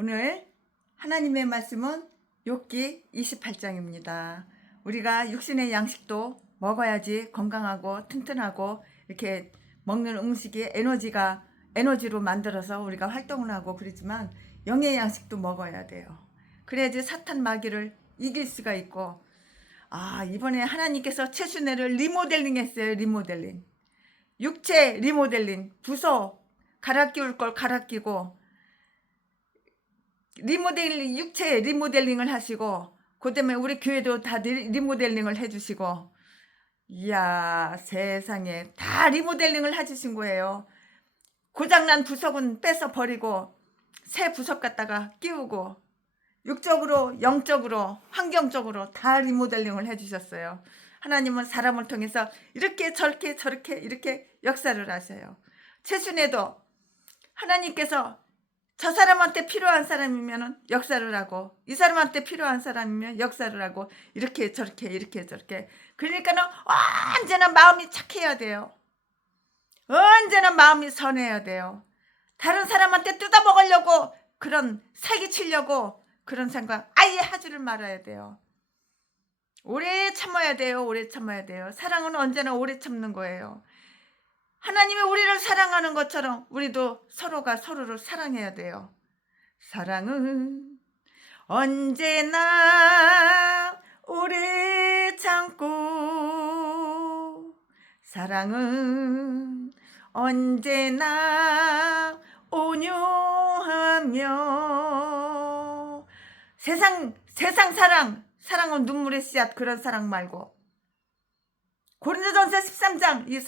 오늘 하나님의 말씀은 욥기 28장입니다. 우리가 육신의 양식도 먹어야지 건강하고 튼튼하고 이렇게 먹는 음식이 에너지로 만들어서 우리가 활동을 하고 그러지만 영의 양식도 먹어야 돼요. 그래야지 사탄 마귀를 이길 수가 있고, 이번에 하나님께서 최순애를 리모델링 했어요. 리모델링. 육체 리모델링. 부서 갈아 끼울 걸 갈아 끼고, 리모델링, 육체 리모델링을 하시고, 그 때문에 우리 교회도 다 리모델링을 해주시고, 이야, 세상에 다 리모델링을 해주신 거예요. 고장난 부석은 뺏어 버리고 새 부석 갖다가 끼우고, 육적으로 영적으로 환경적으로 다 리모델링을 해주셨어요. 하나님은 사람을 통해서 이렇게 저렇게 이렇게 역사를 하셔요. 최순애도 하나님께서 저 사람한테 필요한 사람이면 역사를 하고, 이 사람한테 필요한 사람이면 역사를 하고, 이렇게 저렇게. 그러니까는 언제나 마음이 착해야 돼요. 언제나 마음이 선해야 돼요. 다른 사람한테 뜯어먹으려고, 그런 사기치려고 그런 생각 아예 하지를 말아야 돼요. 오래 참아야 돼요. 오래 참아야 돼요. 사랑은 언제나 오래 참는 거예요. 하나님이 우리를 사랑하는 것처럼 우리도 서로가 서로를 사랑해야 돼요. 사랑은 언제나 오래 참고, 사랑은 언제나 온유하며. 세상 사랑은 눈물의 씨앗, 그런 사랑 말고 고린도전서 13장 이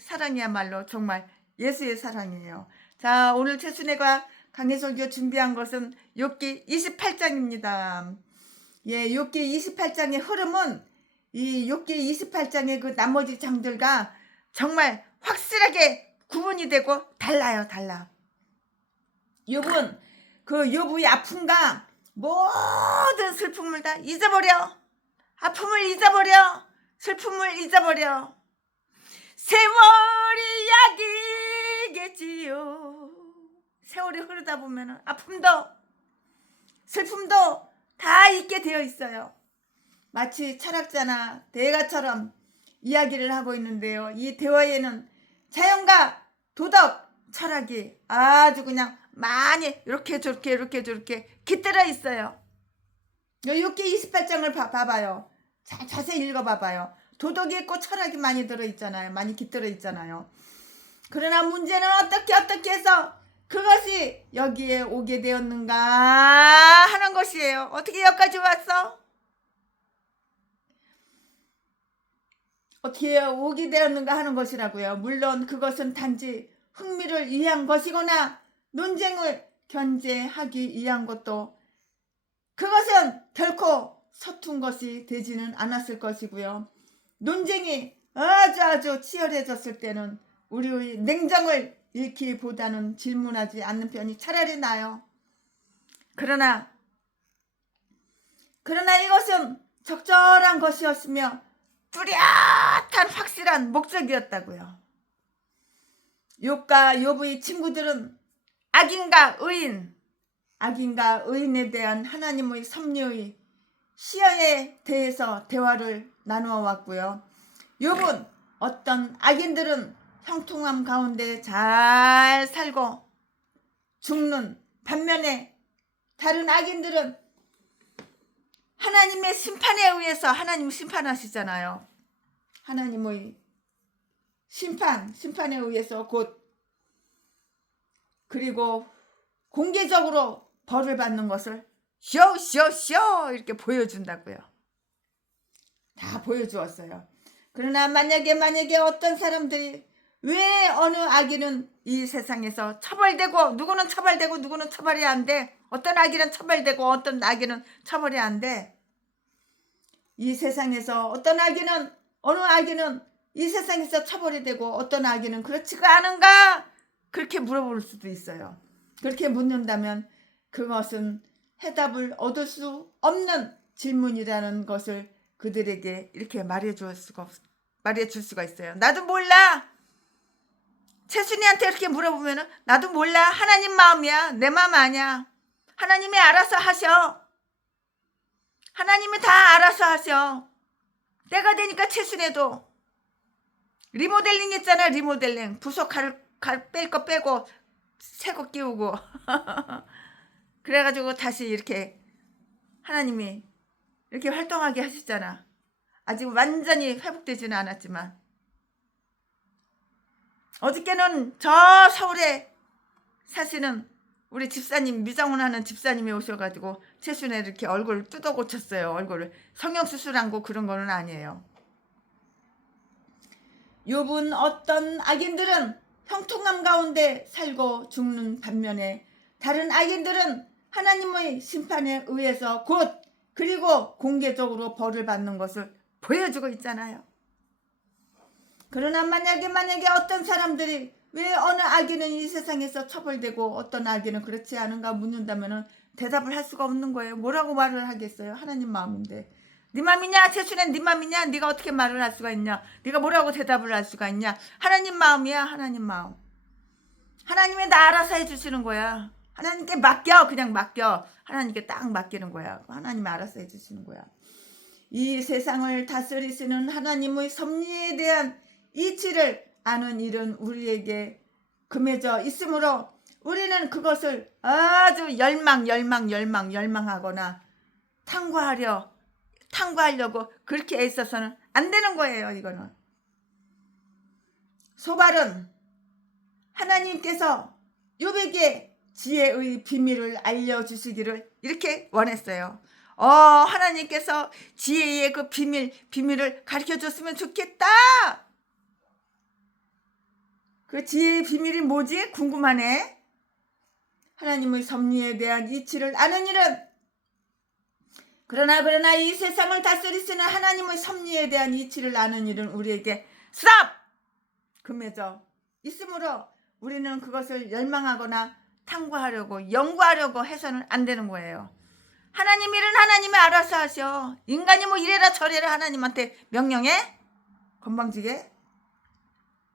사랑이야말로 정말 예수의 사랑이에요. 자, 오늘 최순애가 강해설교 준비한 것은 욥기 28장입니다. 예, 욥기 28장의 흐름은 이 욥기 28장의 그 나머지 장들과 정말 확실하게 구분이 되고 달라. 욥은 그 욥의 아픔과 모든 슬픔을 다 잊어버려. 아픔을 잊어버려. 슬픔을 잊어버려. 세월이 약이겠지요. 세월이 흐르다 보면 아픔도 슬픔도 다 잊게 되어 있어요. 마치 철학자나 대가처럼 이야기를 하고 있는데요. 이 대화에는 자연과 도덕, 철학이 아주 그냥 많이 이렇게 저렇게 깃들어 있어요. 욥기 28장을 봐봐요. 자세히 읽어봐봐요. 도덕이 있고 철학이 많이 들어있잖아요. 많이 깃들어 있잖아요. 그러나 문제는 어떻게 해서 그것이 여기에 오게 되었는가 하는 것이에요. 어떻게 여기까지 왔어? 어떻게 오게 되었는가 하는 것이라고요. 물론 그것은 단지 흥미를 위한 것이거나 논쟁을 견제하기 위한 것도, 그것은 결코 서툰 것이 되지는 않았을 것이고요. 논쟁이 아주 치열해졌을 때는 우리의 냉정을 잃기보다는 질문하지 않는 편이 차라리 나아요. 그러나 이것은 적절한 것이었으며 뚜렷한 확실한 목적이었다고요. 욥과 욥의 친구들은 악인과 의인에 대한 하나님의 섭리의 시야에 대해서 대화를 나누어 왔고요. 욥은 어떤 악인들은 형통함 가운데 잘 살고 죽는 반면에, 다른 악인들은 하나님의 심판에 의해서, 하나님 심판하시잖아요. 하나님의 심판에 의해서 곧 그리고 공개적으로 벌을 받는 것을 쇼 이렇게 보여준다고요. 다 보여주었어요. 그러나 만약에 어떤 사람들이, 왜 어느 악인은 이 세상에서 처벌되고 누구는 처벌이 안 돼? 어떤 악인은 처벌되고 어떤 악인은 처벌이 안 돼? 이 세상에서 어느 악인은 이 세상에서 처벌이 되고 어떤 악인은 그렇지가 않은가? 그렇게 물어볼 수도 있어요. 그렇게 묻는다면 그것은 해답을 얻을 수 없는 질문이라는 것을 그들에게 이렇게 말해줄 수가 있어요. 나도 몰라. 최순이한테 이렇게 물어보면 나도 몰라. 하나님 마음이야. 내 마음 아니야. 하나님이 알아서 하셔. 하나님이 다 알아서 하셔. 때가 되니까 최순애도 리모델링 했잖아. 리모델링. 부속 뺄 거 빼고 새 거 끼우고 그래가지고 다시 이렇게 하나님이 이렇게 활동하게 하셨잖아. 아직 완전히 회복되지는 않았지만 어저께는 저 서울에 사시는 우리 집사님, 미장원하는 집사님이 오셔가지고 최순애 이렇게 얼굴을 뜯어 고쳤어요. 얼굴을. 성형수술한 거 그런 거는 아니에요. 요분 어떤 악인들은 형통함 가운데 살고 죽는 반면에 다른 악인들은 하나님의 심판에 의해서 곧 그리고 공개적으로 벌을 받는 것을 보여주고 있잖아요. 그러나 만약에 어떤 사람들이 왜 어느 악인은 이 세상에서 처벌되고 어떤 악인은 그렇지 않은가 묻는다면 대답을 할 수가 없는 거예요. 뭐라고 말을 하겠어요? 하나님 마음인데. 네 맘이냐? 최순애 네 맘이냐? 네가 어떻게 말을 할 수가 있냐? 네가 뭐라고 대답을 할 수가 있냐? 하나님 마음이야. 하나님 마음. 하나님이 나 알아서 해주시는 거야. 하나님께 맡겨. 그냥 맡겨. 하나님께 딱 맡기는 거야. 하나님이 알아서 해주시는 거야. 이 세상을 다스리시는 하나님의 섭리에 대한 이치를 아는 일은 우리에게 금해져 있으므로 우리는 그것을 아주 열망하거나 탐구하려고 그렇게 애써서는 안 되는 거예요. 이거는 소발은 하나님께서 욥에게 지혜의 비밀을 알려주시기를 이렇게 원했어요. 하나님께서 지혜의 그 비밀을 가르쳐줬으면 좋겠다. 그 지혜의 비밀이 뭐지? 궁금하네. 하나님의 섭리에 대한 이치를 아는 일은 그러나 이 세상을 다스리시는 하나님의 섭리에 대한 이치를 아는 일은 우리에게 금해져 있으므로 우리는 그것을 열망하거나 탐구하려고 연구하려고 해서는 안 되는 거예요. 하나님 일은 하나님이 알아서 하셔. 인간이 뭐 이래라 저래라 하나님한테 명령해? 건방지게?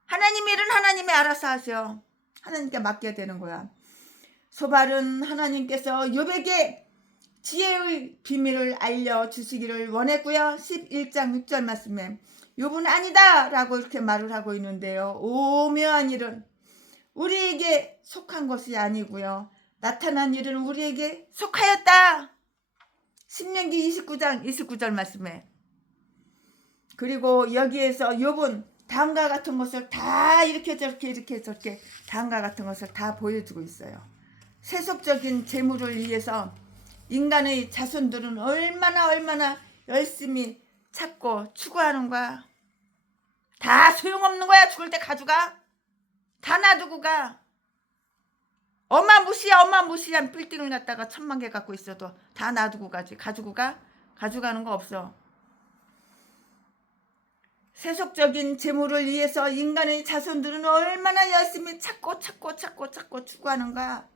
하나님 일은 하나님이 알아서 하셔. 하나님께 맡겨야 되는 거야. 소발은 하나님께서 욥에게 지혜의 비밀을 알려주시기를 원했고요. 11장 6절 말씀에 욥은 아니다 라고 이렇게 말을 하고 있는데요. 오묘한 일은 우리에게 속한 것이 아니고요. 나타난 일은 우리에게 속하였다. 신명기 29장 29절 말씀에. 그리고 여기에서 욥은 다음과 같은 것을 다 이렇게 저렇게 다음과 같은 것을 다 보여주고 있어요. 세속적인 재물을 위해서 인간의 자손들은 얼마나 열심히 찾고 추구하는 거야. 다 소용없는 거야. 죽을 때 가져가. 다 놔두고 가. 어마무시한 빌딩을 갖다가 1000만 개 갖고 있어도 다 놔두고 가지. 가져가는 거 없어. 세속적인 재물을 위해서 인간의 자손들은 얼마나 열심히 찾고 추구하는가.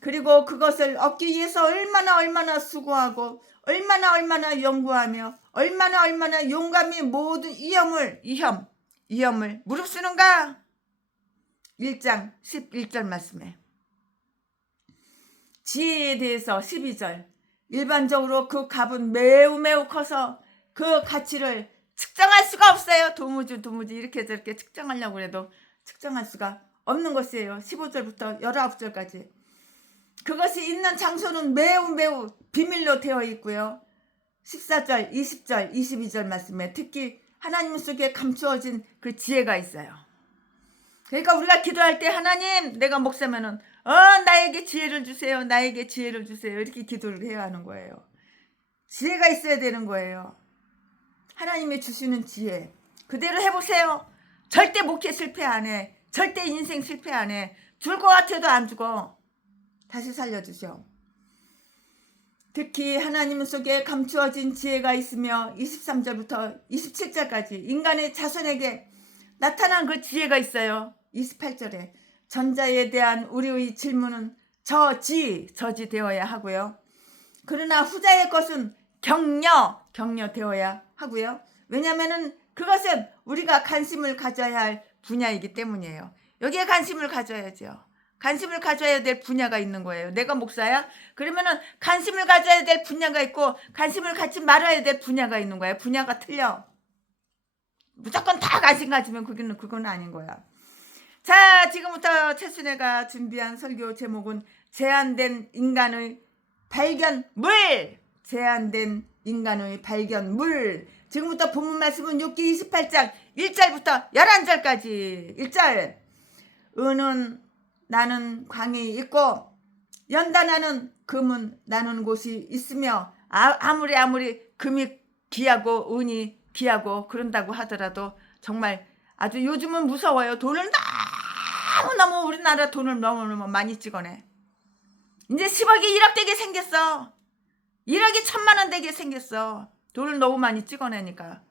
그리고 그것을 얻기 위해서 얼마나 수고하고 얼마나 연구하며 얼마나 용감히 모든 위험을 무릅쓰는가. 1장 11절 말씀에. 지혜에 대해서 12절. 일반적으로 그 값은 매우 커서 그 가치를 측정할 수가 없어요. 도무지 이렇게 저렇게 측정하려고 해도 측정할 수가 없는 것이에요. 15절부터 19절까지. 그것이 있는 장소는 매우 비밀로 되어 있고요. 14절, 20절, 22절 말씀에 특히 하나님 속에 감추어진 그 지혜가 있어요. 그러니까 우리가 기도할 때 하나님, 내가 목사면은 나에게 지혜를 주세요. 나에게 지혜를 주세요. 이렇게 기도를 해야 하는 거예요. 지혜가 있어야 되는 거예요. 하나님이 주시는 지혜. 그대로 해보세요. 절대 목회 실패 안 해. 절대 인생 실패 안 해. 죽을 것 같아도 안 죽어. 다시 살려주셔. 특히 하나님 속에 감추어진 지혜가 있으며 23절부터 27절까지 인간의 자손에게 나타난 그 지혜가 있어요. 28절에 전자에 대한 우리의 질문은 저지 되어야 하고요. 그러나 후자의 것은 격려 되어야 하고요. 왜냐하면 그것은 우리가 관심을 가져야 할 분야이기 때문이에요. 여기에 관심을 가져야죠. 관심을 가져야 될 분야가 있는 거예요. 내가 목사야? 그러면은 관심을 가져야 될 분야가 있고 관심을 갖지 말아야 될 분야가 있는 거야. 분야가 틀려. 무조건 다 관심 가지면 그건 아닌 거야. 자, 지금부터 최순애가 준비한 설교 제목은 제한된 인간의 발견물. 제한된 인간의 발견물. 지금부터 본문 말씀은 욥기 28장 1절부터 11절까지. 1절. 은은 나는 광이 있고 연단하는 금은 나는 곳이 있으며 아무리 금이 귀하고 은이 귀하고 그런다고 하더라도 정말 아주 요즘은 무서워요. 돈을 너무너무 우리나라 돈을 너무너무 많이 찍어내. 이제 10억이 1억 되게 생겼어. 1억이 1,000만 원 되게 생겼어. 돈을 너무 많이 찍어내니까.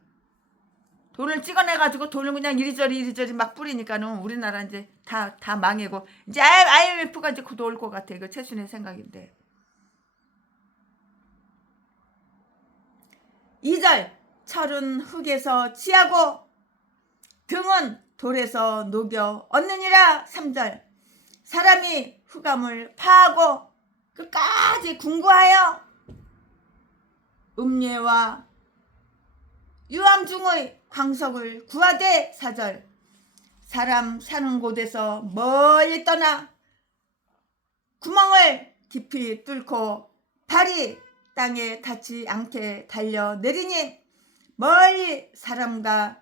돈을 찍어내가지고 돈을 그냥 이리저리 막 뿌리니까는 우리나라 이제 다 망해고 이제 IMF가 이제 곧 올 것 같아. 이거 최순의 생각인데. 2절. 철은 흙에서 취하고 등은 돌에서 녹여 얻느니라. 3절. 사람이 흑암을 파하고 끝까지 궁구하여 음례와 유암 중의 광석을 구하되. 4절. 사람 사는 곳에서 멀리 떠나 구멍을 깊이 뚫고 발이 땅에 닿지 않게 달려내리니 멀리 사람과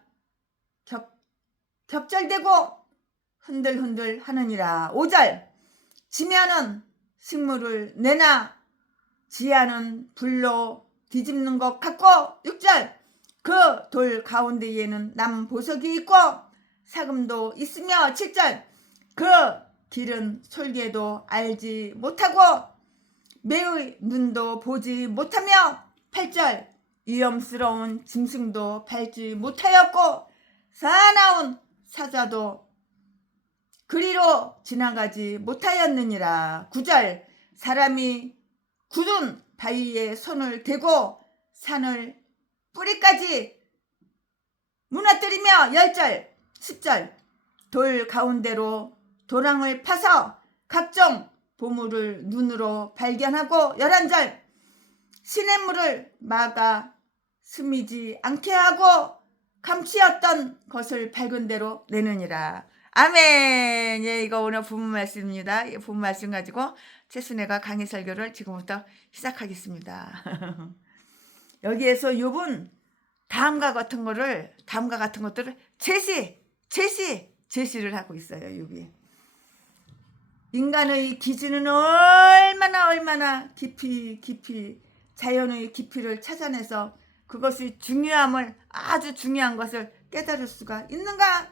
격절되고 흔들흔들 하느니라. 5절. 지면은 식물을 내나 지하는 불로 뒤집는 것 같고. 6절. 그 돌 가운데에는 남보석이 있고 사금도 있으며. 7절. 그 길은 솔개도 알지 못하고 매의 눈도 보지 못하며. 8절. 위험스러운 짐승도 밟지 못하였고 사나운 사자도 그리로 지나가지 못하였느니라. 9절. 사람이 굳은 바위에 손을 대고 산을 뿌리까지 무너뜨리며. 10절. 10절. 돌 가운데로 도랑을 파서 각종 보물을 눈으로 발견하고. 11절. 시냇물을 막아 스미지 않게 하고 감추었던 것을 밝은 대로 내느니라. 아멘. 예, 이거 오늘 본문 말씀입니다. 이 본문 말씀 가지고 최순애가 강의 설교를 지금부터 시작하겠습니다. 여기에서 욥은 다음과 같은 것들을 제시를 하고 있어요. 욥이. 인간의 기준은 얼마나 깊이 자연의 깊이를 찾아내서 그것이 아주 중요한 것을 깨달을 수가 있는가?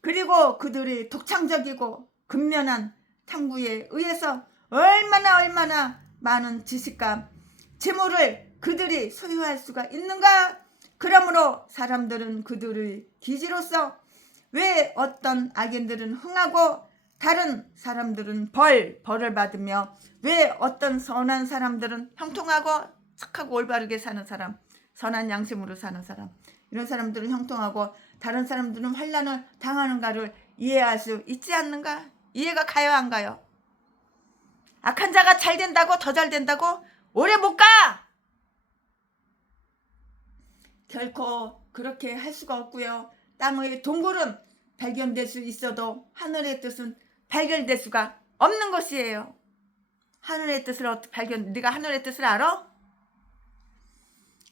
그리고 그들이 독창적이고 근면한 탐구에 의해서 얼마나 많은 지식과 재물을 그들이 소유할 수가 있는가? 그러므로 사람들은 그들의 기지로서 왜 어떤 악인들은 흥하고 다른 사람들은 벌을 받으며 왜 어떤 선한 사람들은 형통하고 착하고 올바르게 사는 사람, 선한 양심으로 사는 사람, 이런 사람들은 형통하고 다른 사람들은 환난을 당하는가를 이해할 수 있지 않는가? 이해가 가요, 안 가요? 악한 자가 잘 된다고 더 잘 된다고 오래 못 가! 결코 그렇게 할 수가 없고요. 땅의 동굴은 발견될 수 있어도 하늘의 뜻은 발견될 수가 없는 것이에요. 하늘의 뜻을 어떻게 네가 하늘의 뜻을 알아?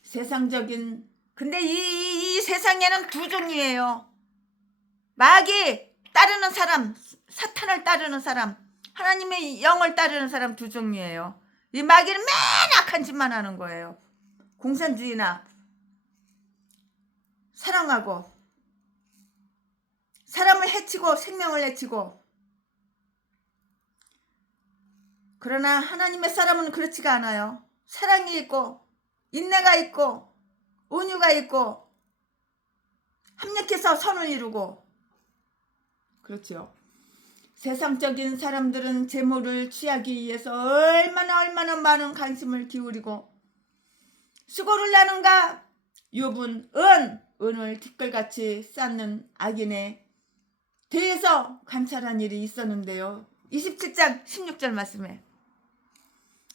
세상적인, 근데 이 세상에는 두 종류예요. 마귀 따르는 사람, 사탄을 따르는 사람, 하나님의 영을 따르는 사람 두 종류예요. 이 마귀는 맨 악한 짓만 하는 거예요. 공산주의나 사랑하고 사람을 해치고 생명을 해치고. 그러나 하나님의 사람은 그렇지가 않아요. 사랑이 있고 인내가 있고 온유가 있고 합력해서 선을 이루고. 그렇지요. 세상적인 사람들은 재물을 취하기 위해서 얼마나 많은 관심을 기울이고 수고를 하는가. 욥은 은을 티끌같이 쌓는 악인에 대해서 관찰한 일이 있었는데요. 27장 16절 말씀에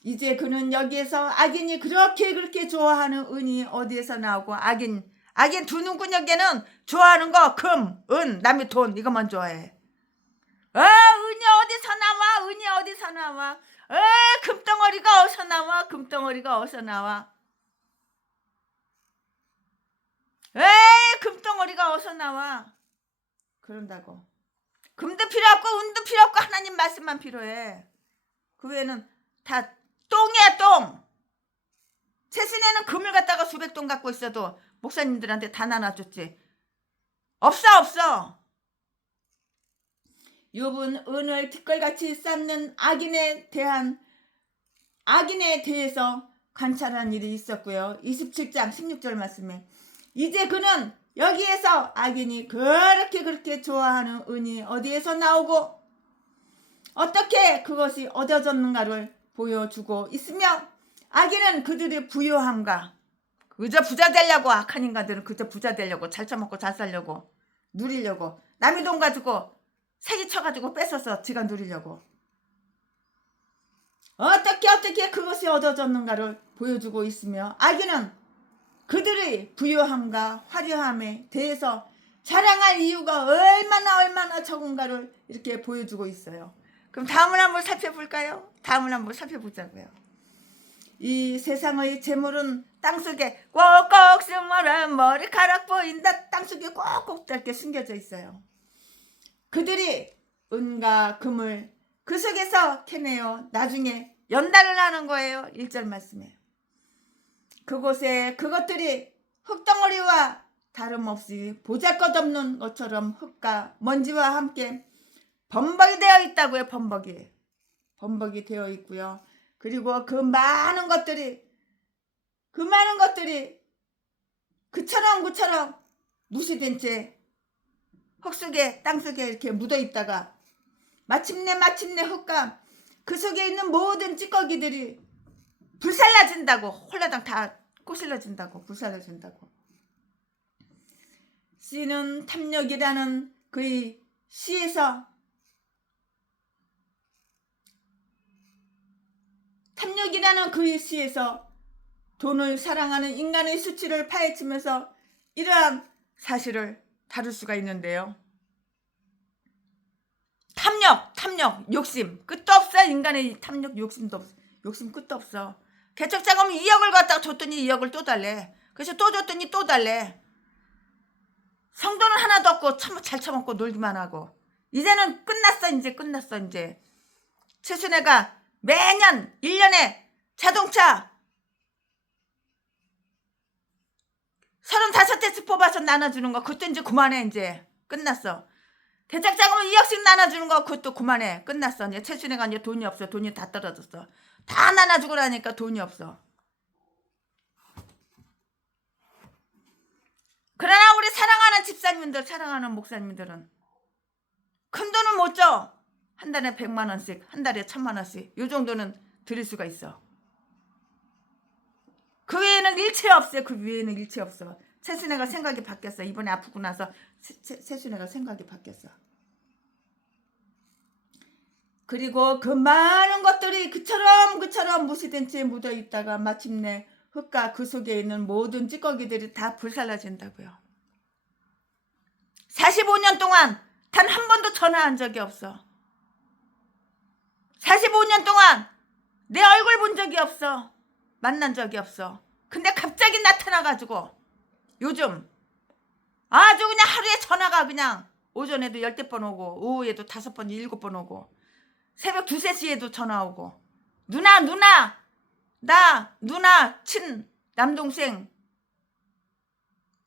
이제 그는 여기에서 악인이 그렇게 좋아하는 은이 어디에서 나오고 악인 두 눈구녕에는 좋아하는 거 금, 은, 남의 돈 이것만 좋아해. 은이 어디서 나와? 은이 어디서 나와? 금덩어리가 어디서 나와? 금덩어리가 어디서 나와? 금덩어리가 어디서 나와? 그런다고. 금도 필요 없고 은도 필요 없고 하나님 말씀만 필요해. 그 외에는 다 똥이야 똥. 최순애는 금을 갖다가 수백 돈 갖고 있어도 목사님들한테 다 나눠줬지. 없어. 욥은 은을 티끌같이 쌓는 악인에 대해서 관찰한 일이 있었고요. 27장 16절 말씀에 이제 그는 여기에서 악인이 그렇게 좋아하는 은이 어디에서 나오고 어떻게 그것이 얻어졌는가를 보여주고 있으며 악인은 그들의 부유함과 그저 부자 되려고 악한 인간들은 그저 부자 되려고 잘 처먹고 잘 살려고 누리려고 남의 돈 가지고 사기 쳐가지고 뺏어서 지가 누리려고 어떻게 그것이 얻어졌는가를 보여주고 있으며 악인은 그들의 부유함과 화려함에 대해서 자랑할 이유가 얼마나 적은가를 이렇게 보여주고 있어요. 그럼 다음을 한번 살펴볼까요? 다음을 한번 살펴보자고요. 이 세상의 재물은 땅속에 꼭꼭 숨어라 머리카락 보인다 땅속에 꼭꼭 이렇게 숨겨져 있어요. 그들이 은과 금을 그 속에서 캐내어 나중에 연단을 하는 거예요. 1절 말씀에 그곳에 그것들이 흙덩어리와 다름없이 보잘것없는 것처럼 흙과 먼지와 함께 범벅이 되어 있다고요. 범벅이 되어 있고요. 그리고 그 많은 것들이 그처럼 무시된 채 흙속에 땅속에 이렇게 묻어 있다가 마침내 흙과 그 속에 있는 모든 찌꺼기들이 불살라진다고 홀라당 다 꼬실러진다고 불살라진다고. 씨는 탐욕이라는 그의 시에서 돈을 사랑하는 인간의 수치를 파헤치면서 이러한 사실을 다룰 수가 있는데요. 탐욕, 욕심 끝도 없어. 인간의 탐욕, 욕심도 없어. 욕심 끝도 없어. 개척자금 2억을 갖다가 줬더니 2억을 또 달래. 그래서 또 줬더니 또 달래. 성도는 하나도 없고 잘 처먹고 놀기만 하고. 이제는 끝났어. 이제 최순애가 매년 1년에 자동차 35대씩 뽑아서 나눠주는 거 그것도 이제 그만해. 이제 끝났어. 대작자금은 2억씩 나눠주는 거 그것도 그만해. 끝났어. 이제 최순애가 이제 돈이 없어. 돈이 다 떨어졌어. 다 나눠주고 나니까 돈이 없어. 그러나 우리 사랑하는 집사님들, 사랑하는 목사님들은 큰 돈은 못 줘. 한 달에 100만 원씩, 한 달에 1000만 원씩 요 정도는 드릴 수가 있어. 그 외에는 일체 없어요. 최순애가 생각이 바뀌었어. 이번에 아프고 나서 최순애가 생각이 바뀌었어. 그리고 그 많은 것들이 그처럼 무시된 채 묻어있다가 마침내 흙과 그 속에 있는 모든 찌꺼기들이 다 불살라진다고요. 45년 동안 단 한 번도 전화한 적이 없어. 45년 동안 내 얼굴 본 적이 없어. 만난 적이 없어. 근데 갑자기 나타나가지고 요즘 아주 그냥 하루에 전화가 그냥 오전에도 10번 오고 오후에도 5번 7번 오고 새벽 2, 3시에도 전화 오고 누나 친 남동생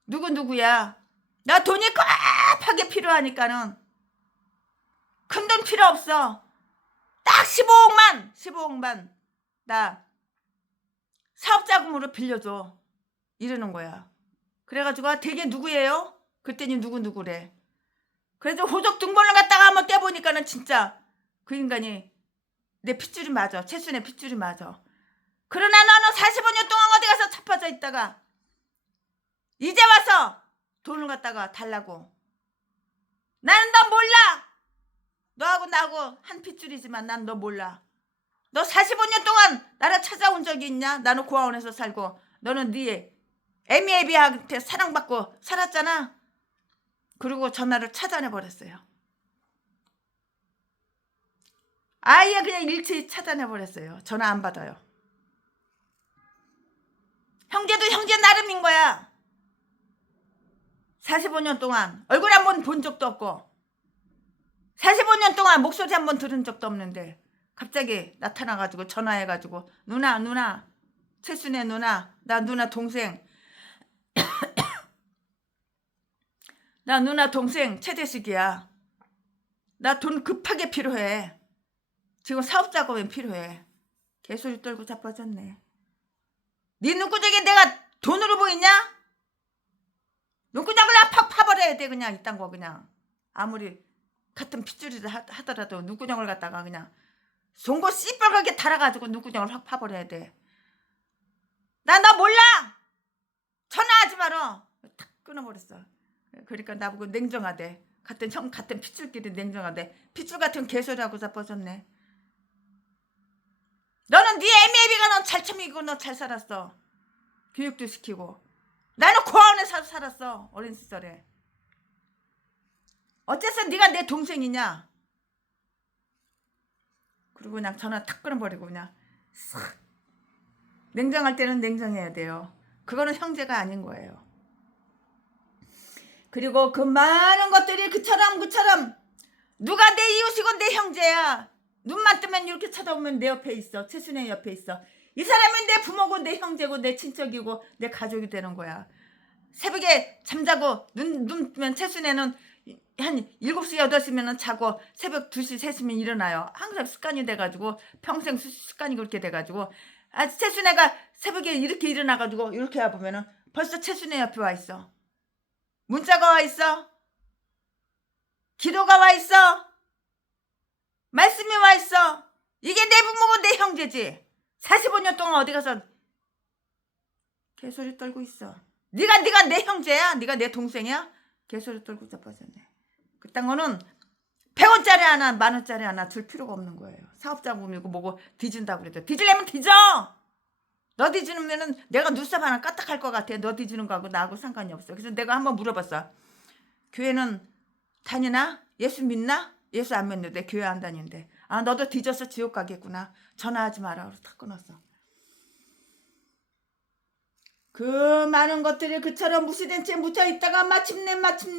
누구야 나 돈이 급하게 필요하니까는 큰 돈 필요 없어. 딱 15억만 나 사업자금으로 빌려줘 이러는 거야. 그래가지고 되게 누구예요? 그랬더니 누구래. 그래서 호적 등본을 갖다가 한번 떼보니까는 진짜 그 인간이 내 핏줄이 맞아. 최순애 핏줄이 맞아. 그러나 너는 45년 동안 어디 가서 잡혀져 있다가 이제 와서 돈을 갖다가 달라고. 나는 너 몰라. 너하고 나하고 한 핏줄이지만 난 너 몰라. 너 45년 동안 나를 찾아온 적이 있냐? 나는 고아원에서 살고 너는 네 애미애비한테 사랑받고 살았잖아. 그리고 전화를 차단해버렸어요. 아예 그냥 일체히 차단해버렸어요. 전화 안 받아요. 형제도 형제 나름인 거야. 45년 동안 얼굴 한 번 본 적도 없고 45년 동안 목소리 한 번 들은 적도 없는데 갑자기 나타나가지고 전화해가지고 누나 최순애 누나, 나 누나 동생 나 누나 동생 최재식이야. 나 돈 급하게 필요해. 지금 사업 작업에 필요해. 개소리 떨고 자빠졌네. 네 눈구멍에 내가 돈으로 보이냐? 눈구멍을 팍 파버려야 돼. 그냥 이딴 거 그냥 아무리 같은 핏줄이라 하더라도 눈구멍을 갖다가 그냥 송곳 씨뻘겋게 달아가지고 눈구멍을 확 파버려야 돼. 나 너 몰라. 전화하지 마라. 탁 끊어버렸어. 그러니까 나보고 냉정하대. 같은 핏줄끼리 냉정하대. 핏줄 같은 개소리하고 자빠졌네. 너는 네 애미애비가 넌 잘 챙기고 너 잘 살았어. 교육도 시키고. 나는 고아원에서 살았어. 어린 시절에. 어째서 네가 내 동생이냐. 그리고 그냥 전화 탁 끊어버리고 그냥 싹. 냉정할 때는 냉정해야 돼요. 그거는 형제가 아닌 거예요. 그리고 그 많은 것들이 그처럼 누가 내 이웃이고 내 형제야. 눈만 뜨면 이렇게 쳐다보면 내 옆에 있어. 최순애 옆에 있어. 이 사람은 내 부모고 내 형제고 내 친척이고 내 가족이 되는 거야. 새벽에 잠자고 눈 뜨면 최순애는 한 7시 8시면 자고 새벽 2시 3시면 일어나요. 항상 습관이 돼가지고 평생 습관이 그렇게 돼가지고 최순애가 새벽에 이렇게 일어나가지고 이렇게 와보면은 벌써 최순애 옆에 와 있어. 문자가 와 있어. 기도가 와 있어. 말씀이 와 있어. 이게 내 부모고 내 형제지. 45년 동안 어디 가서 개소리 떨고 있어. 네가 내 형제야? 네가 내 동생이야? 개소리 떨고 자빠졌네. 그딴 거는 100원짜리 하나 10,000원짜리 하나 줄 필요가 없는 거예요. 사업자금이고 뭐고 뒤진다고 그래도 뒤질려면 뒤져. 너 뒤지면은 내가 눈썹 하나 까딱할 것 같아. 너 뒤지는 거하고 나하고 상관이 없어. 그래서 내가 한번 물어봤어. 교회는 다니나? 예수 믿나? 예수 안 믿는데 교회 안 다니는데. 아 너도 뒤져서 지옥 가겠구나. 전화하지 마라. 그래서 다 끊었어. 그 많은 것들이 그처럼 무시된 채 묻혀있다가 마침내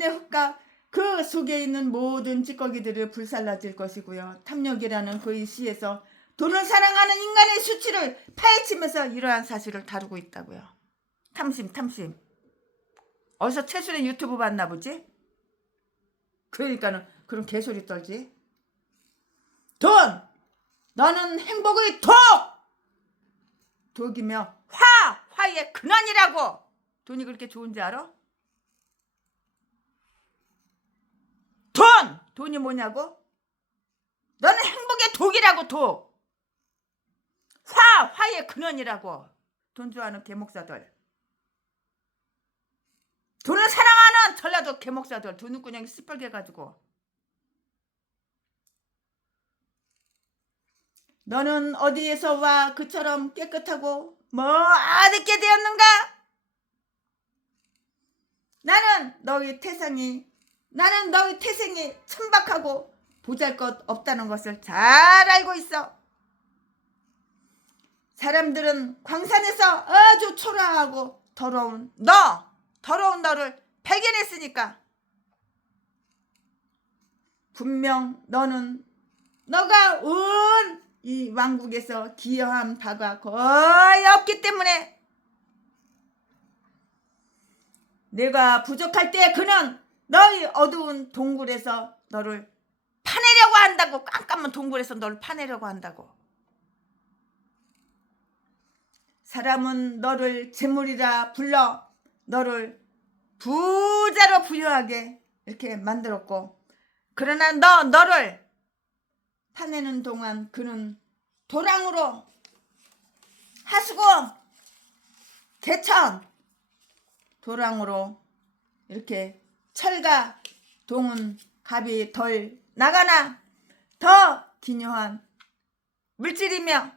훅가 그 속에 있는 모든 찌꺼기들을 불살라질 것이고요. 탐욕이라는 그의 시에서 돈을 사랑하는 인간의 수치를 파헤치면서 이러한 사실을 다루고 있다고요. 탐심. 어디서 최순의 유튜브 봤나 보지? 그러니까는 그런 개소리 떨지. 돈! 너는 행복의 독이며 화의 근원이라고. 돈이 그렇게 좋은지 알아? 돈이 뭐냐고? 너는 행복의 독이라고. 독. 화의 근원이라고. 돈 좋아하는 개목사들. 돈을 사랑하는 전라도 개목사들. 두 눈구녕이 시뻘게 가지고. 너는 어디에서 와 그처럼 깨끗하고 어둡게 되었는가? 나는 너의 태생이 천박하고 보잘것없다는 것을 잘 알고 있어. 사람들은 광산에서 아주 초라하고 더러운 너를 발견했으니까 분명 너가 온 이 왕국에서 기여한 바가 거의 없기 때문에 내가 부족할 때 그는 너희 어두운 동굴에서 너를 파내려고 한다고. 깜깜한 동굴에서 너를 파내려고 한다고. 사람은 너를 재물이라 불러 너를 부자로 부유하게 이렇게 만들었고 그러나 너를 파내는 동안 그는 도랑으로 하수구 개천 도랑으로 이렇게 철과 동은 값이 덜 나가나 더 기묘한 물질이며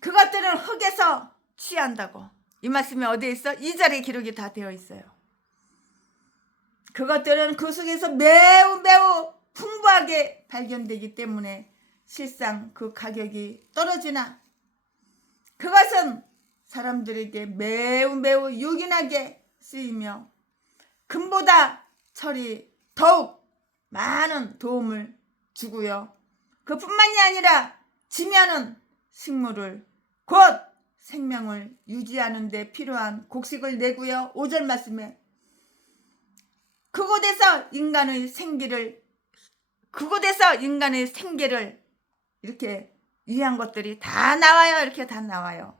그것들은 흙에서 취한다고. 이 말씀이 어디에 있어? 2절에 기록이 다 되어 있어요. 그것들은 그 속에서 매우 풍부하게 발견되기 때문에 실상 그 가격이 떨어지나 그것은 사람들에게 매우 유긴하게 쓰이며 금보다 철이 더욱 많은 도움을 주고요. 그뿐만이 아니라 지면은 식물을 곧 생명을 유지하는 데 필요한 곡식을 내고요. 5절 말씀에 그곳에서 인간의 생기를 이렇게 위한 것들이 다 나와요. 이렇게 다 나와요.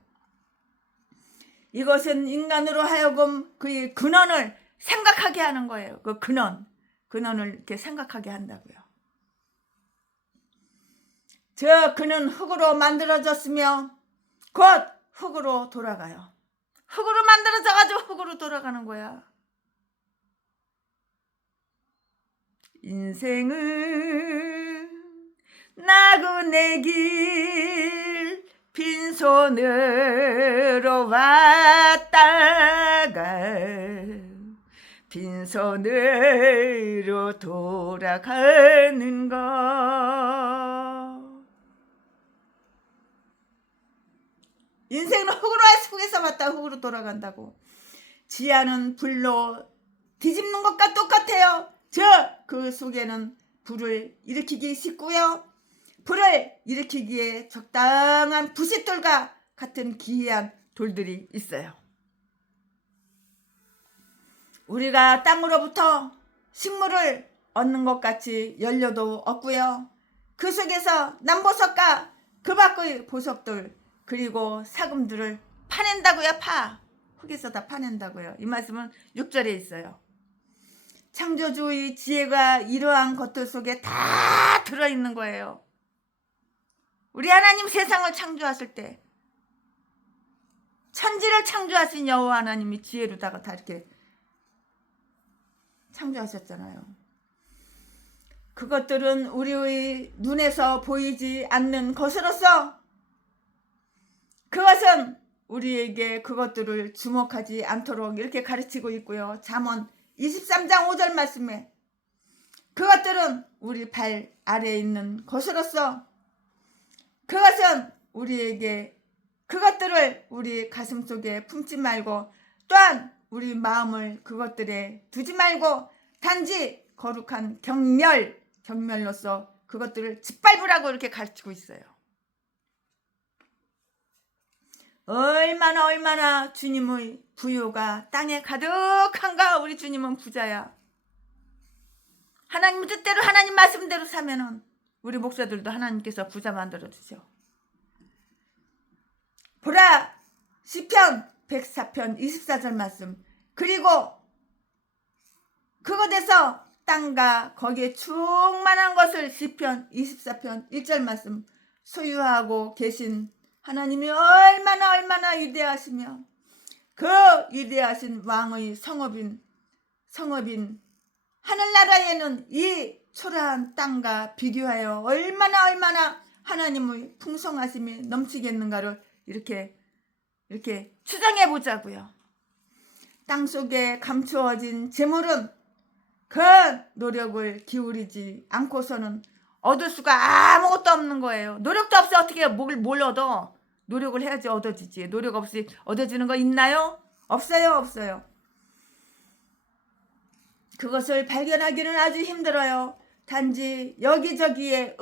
이것은 인간으로 하여금 그의 근원을 생각하게 하는 거예요. 그 근원을 이렇게 생각하게 한다고요. 저 그는 흙으로 만들어졌으며 곧 흙으로 돌아가요. 흙으로 만들어져가지고 흙으로 돌아가는 거야. 인생은 나그네 길 빈손으로 왔다가 빈손으로 돌아가는 것. 인생은 흙에서 왔다 흙으로 돌아간다고. 지하는 불로 뒤집는 것과 똑같아요. 그 속에는 불을 일으키기 쉽고요. 불을 일으키기에 적당한 부싯돌과 같은 기이한 돌들이 있어요. 우리가 땅으로부터 식물을 얻는 것 같이 연료도 얻고요. 그 속에서 남보석과 그 밖의 보석들 그리고 사금들을 파낸다고요. 흙에서 다 파낸다고요. 이 말씀은 6절에 있어요. 창조주의 지혜가 이러한 것들 속에 다 들어있는 거예요. 우리 하나님 세상을 창조하실 때 천지를 창조하신 여호와 하나님이 지혜로다가 다 이렇게 창조하셨잖아요. 그것들은 우리의 눈에서 보이지 않는 것으로서 그것은 우리에게 그것들을 주목하지 않도록 이렇게 가르치고 있고요. 잠언 23장 5절 말씀에 그것들은 우리 발 아래에 있는 것으로서 그것은 우리에게 그것들을 우리 가슴 속에 품지 말고 또한 우리 마음을 그것들에 두지 말고 단지 거룩한 경멸로서 그것들을 짓밟으라고 이렇게 가르치고 있어요. 얼마나 주님의 부요가 땅에 가득한가. 우리 주님은 부자야. 하나님 뜻대로 하나님 말씀대로 사면은 우리 목사들도 하나님께서 부자 만들어 주죠. 보라 시편 104편 24절 말씀. 그리고 그곳에서 땅과 거기에 충만한 것을 시편 24편 1절 말씀 소유하고 계신 하나님이 얼마나 위대하시며 그 위대하신 왕의 성읍인 하늘나라에는 이 초라한 땅과 비교하여 얼마나 하나님의 풍성하심이 넘치겠는가를 이렇게 추정해 보자고요. 땅 속에 감추어진 재물은 그 노력을 기울이지 않고서는 얻을 수가 아무것도 없는 거예요. 노력도 없이 어떻게 뭘 얻어? 노력을 해야지 얻어지지. 노력 없이 얻어지는 거 있나요? 없어요. 그것을 발견하기는 아주 힘들어요. 단지 여기저기에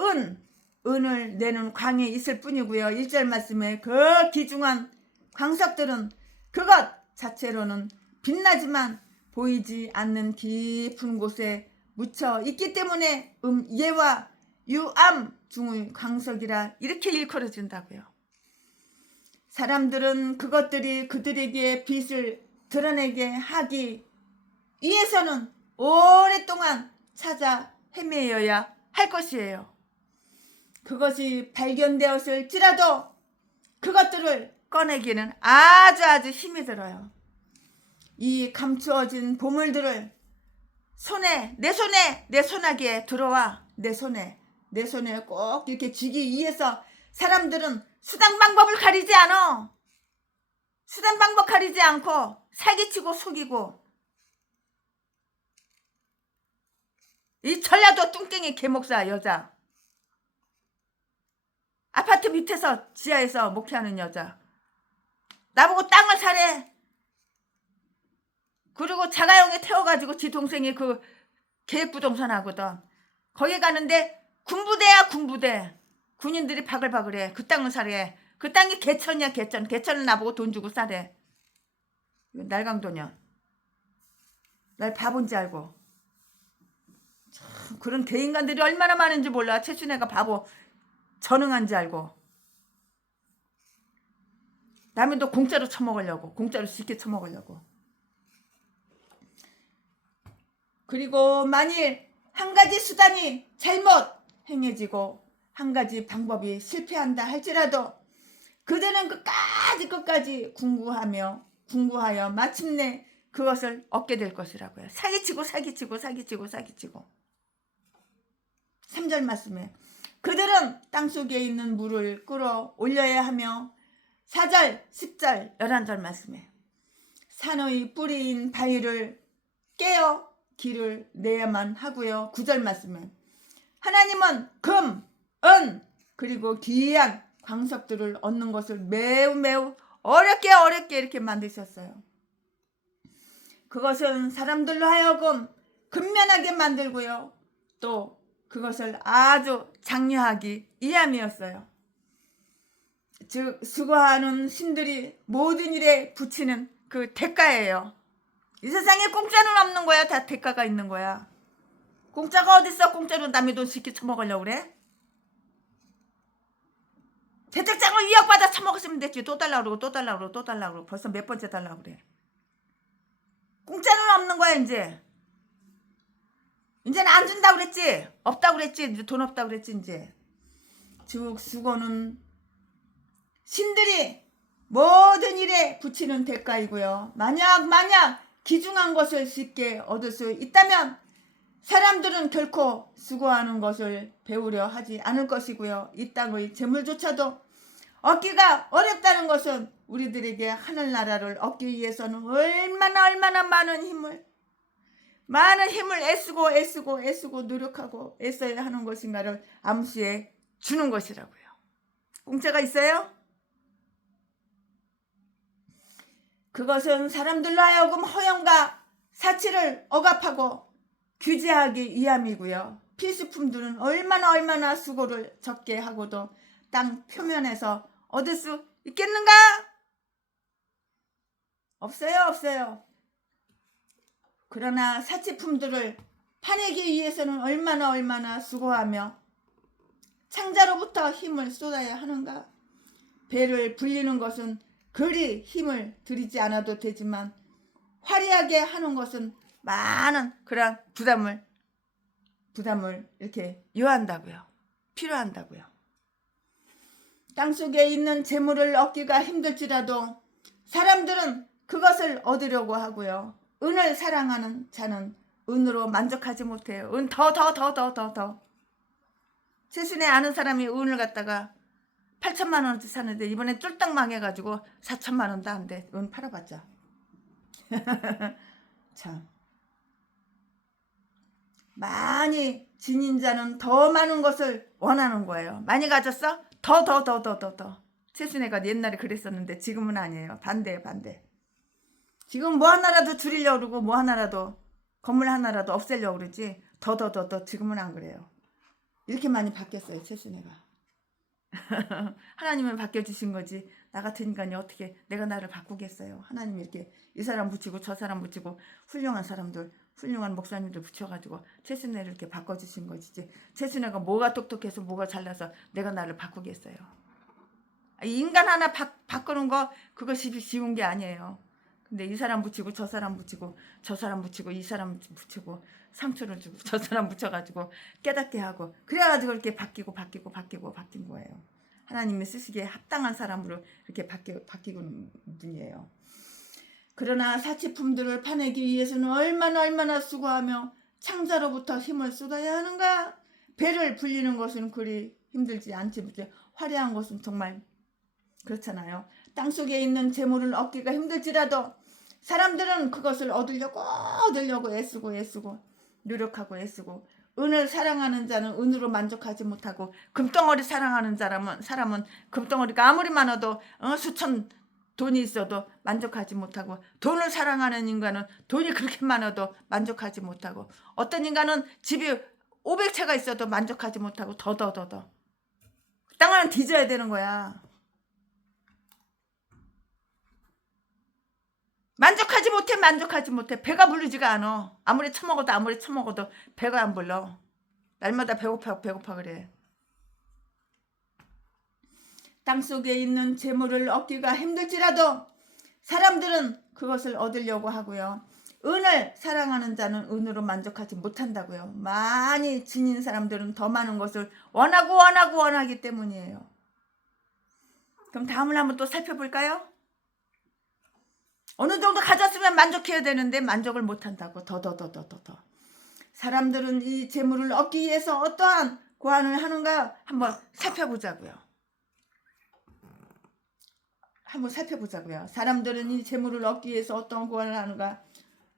은을 내는 광이 있을 뿐이고요. 1절 말씀에 그 귀중한 광석들은 그것 자체로는 빛나지만 보이지 않는 깊은 곳에 묻혀 있기 때문에 예와 유암 중의 광석이라 이렇게 일컬어진다고요. 사람들은 그것들이 그들에게 빛을 드러내게 하기 위해서는 오랫동안 찾아 헤매어야 할 것이에요. 그것이 발견되었을지라도 그것들을 꺼내기는 아주 힘이 들어요. 이 감추어진 보물들을 내 손아귀에 들어와 내 손에 꼭 이렇게 쥐기 위해서 사람들은 수단 방법을 가리지 않아. 수단 방법 가리지 않고 사기치고 속이고. 이 전라도 뚱땡이 개목사 여자, 아파트 밑에서 지하에서 목회하는 여자, 나보고 땅을 사래. 그리고 자가용에 태워가지고 지 동생이 그 계획부동산 하거든. 거기 가는데 군부대야 군부대. 군인들이 바글바글해. 그 땅을 사래. 그 땅이 개천이야 개천. 개천을 나보고 돈 주고 사래. 날강도냐. 날 바본지 알고. 참 그런 개인간들이 얼마나 많은지 몰라. 최순애가 바보 전응한지 알고. 남의 돈 공짜로 처먹으려고. 공짜로 쉽게 처먹으려고. 그리고 만일 한 가지 수단이 잘못 행해지고 한 가지 방법이 실패한다 할지라도 그들은 끝까지 궁구하여 마침내 그것을 얻게 될 것이라고요. 사기치고 3절 말씀에 그들은 땅속에 있는 물을 끌어올려야 하며 4절, 10절, 11절 말씀에 산의 뿌리인 바위를 깨어 길을 내야만 하고요. 9절 말씀에 하나님은 금, 은 그리고 귀한 광석들을 얻는 것을 매우 어렵게 이렇게 만드셨어요. 그것은 사람들로 하여금 근면하게 만들고요. 또 그것을 아주 장려하기 위함이었어요. 즉 수고하는 신들이 모든 일에 붙이는 그 대가예요. 이 세상에 공짜는 없는 거야. 다 대가가 있는 거야. 공짜가 어딨어. 공짜로 남의 돈 쉽게 처먹으려고 그래. 대책장을 위협받아 처먹었으면 됐지. 또 달라고 그러고 벌써 몇 번째 달라고 그래. 공짜는 없는 거야. 이제는 안 준다고 그랬지. 없다고 그랬지. 이제 돈 없다고 그랬지. 이제 즉 수고는 신들이 모든 일에 붙이는 대가이고요. 만약 귀중한 것을 쉽게 얻을 수 있다면 사람들은 결코 수고하는 것을 배우려 하지 않을 것이고요. 이 땅의 재물조차도 얻기가 어렵다는 것은 우리들에게 하늘나라를 얻기 위해서는 얼마나 많은 힘을 애쓰고 노력하고 애써야 하는 것인가를 암시해 주는 것이라고요. 공짜가 있어요? 그것은 사람들로 하여금 허영과 사치를 억압하고 규제하기 위함이고요. 필수품들은 얼마나 수고를 적게 하고도 땅 표면에서 얻을 수 있겠는가? 없어요. 그러나 사치품들을 파내기 위해서는 얼마나 수고하며 창자로부터 힘을 쏟아야 하는가? 배를 불리는 것은 그리 힘을 들이지 않아도 되지만 화려하게 하는 것은 많은 그런 부담을 이렇게 요한다고요. 필요한다고요. 땅속에 있는 재물을 얻기가 힘들지라도 사람들은 그것을 얻으려고 하고요. 은을 사랑하는 자는 은으로 만족하지 못해요. 은 더. 최순애 아는 사람이 은을 갖다가 8천만 원어치 사는데 이번에 쫄딱 망해가지고 4천만 원도 안 돼. 은 팔아봤자. 참. 많이 지닌 자는 더 많은 것을 원하는 거예요. 많이 가졌어? 더. 최순애가 옛날에 그랬었는데 지금은 아니에요. 반대. 지금 뭐 하나라도 줄이려고 그러고 뭐 하나라도 건물 하나라도 없애려고 그러지. 더. 지금은 안 그래요. 이렇게 많이 바뀌었어요. 최순애가. 하나님은 바뀌어주신 거지. 나 같은 인간이 어떻게 내가 나를 바꾸겠어요. 하나님이 이렇게 이 사람 붙이고 저 사람 붙이고 훌륭한 사람들 훌륭한 목사님들 붙여가지고 최순애를 이렇게 바꿔주신 거지. 최순애가 뭐가 똑똑해서 뭐가 잘나서 내가 나를 바꾸겠어요. 인간 하나 바꾸는 거 그것이 쉬운 게 아니에요. 근데 이 사람 붙이고 저 사람 붙이고 저 사람 붙이고 이 사람 붙이고 상처를 주고 저 사람 붙여가지고 깨닫게 하고 그래가지고 이렇게 바뀐 거예요. 하나님이 쓰시기에 합당한 사람으로 이렇게 바뀌는 분이에요. 그러나 사치품들을 파내기 위해서는 얼마나 수고하며 창자로부터 힘을 쏟아야 하는가? 배를 불리는 것은 그리 힘들지 않지. 화려한 것은 정말 그렇잖아요. 땅속에 있는 재물을 얻기가 힘들지라도 사람들은 그것을 얻으려고 애쓰고 노력하고 애쓰고, 은을 사랑하는 자는 은으로 만족하지 못하고, 금덩어리 사랑하는 사람은 금덩어리가 아무리 많아도 수천 돈이 있어도 만족하지 못하고, 돈을 사랑하는 인간은 돈이 그렇게 많아도 만족하지 못하고, 어떤 인간은 집이 500채가 있어도 만족하지 못하고 더 땅은 뒤져야 되는 거야. 만족하지 못해. 배가 부르지가 않아. 아무리 처먹어도 배가 안 불러. 날마다 배고파 그래. 땅속에 있는 재물을 얻기가 힘들지라도 사람들은 그것을 얻으려고 하고요. 은을 사랑하는 자는 은으로 만족하지 못한다고요. 많이 지닌 사람들은 더 많은 것을 원하기 때문이에요. 그럼 다음을 한번 또 살펴볼까요? 어느 정도 가졌으면 만족해야 되는데 만족을 못한다고. 더. 사람들은 이 재물을 얻기 위해서 어떠한 고안을 하는가 한번 살펴보자고요. 사람들은 이 재물을 얻기 위해서 어떤 고안을 하는가.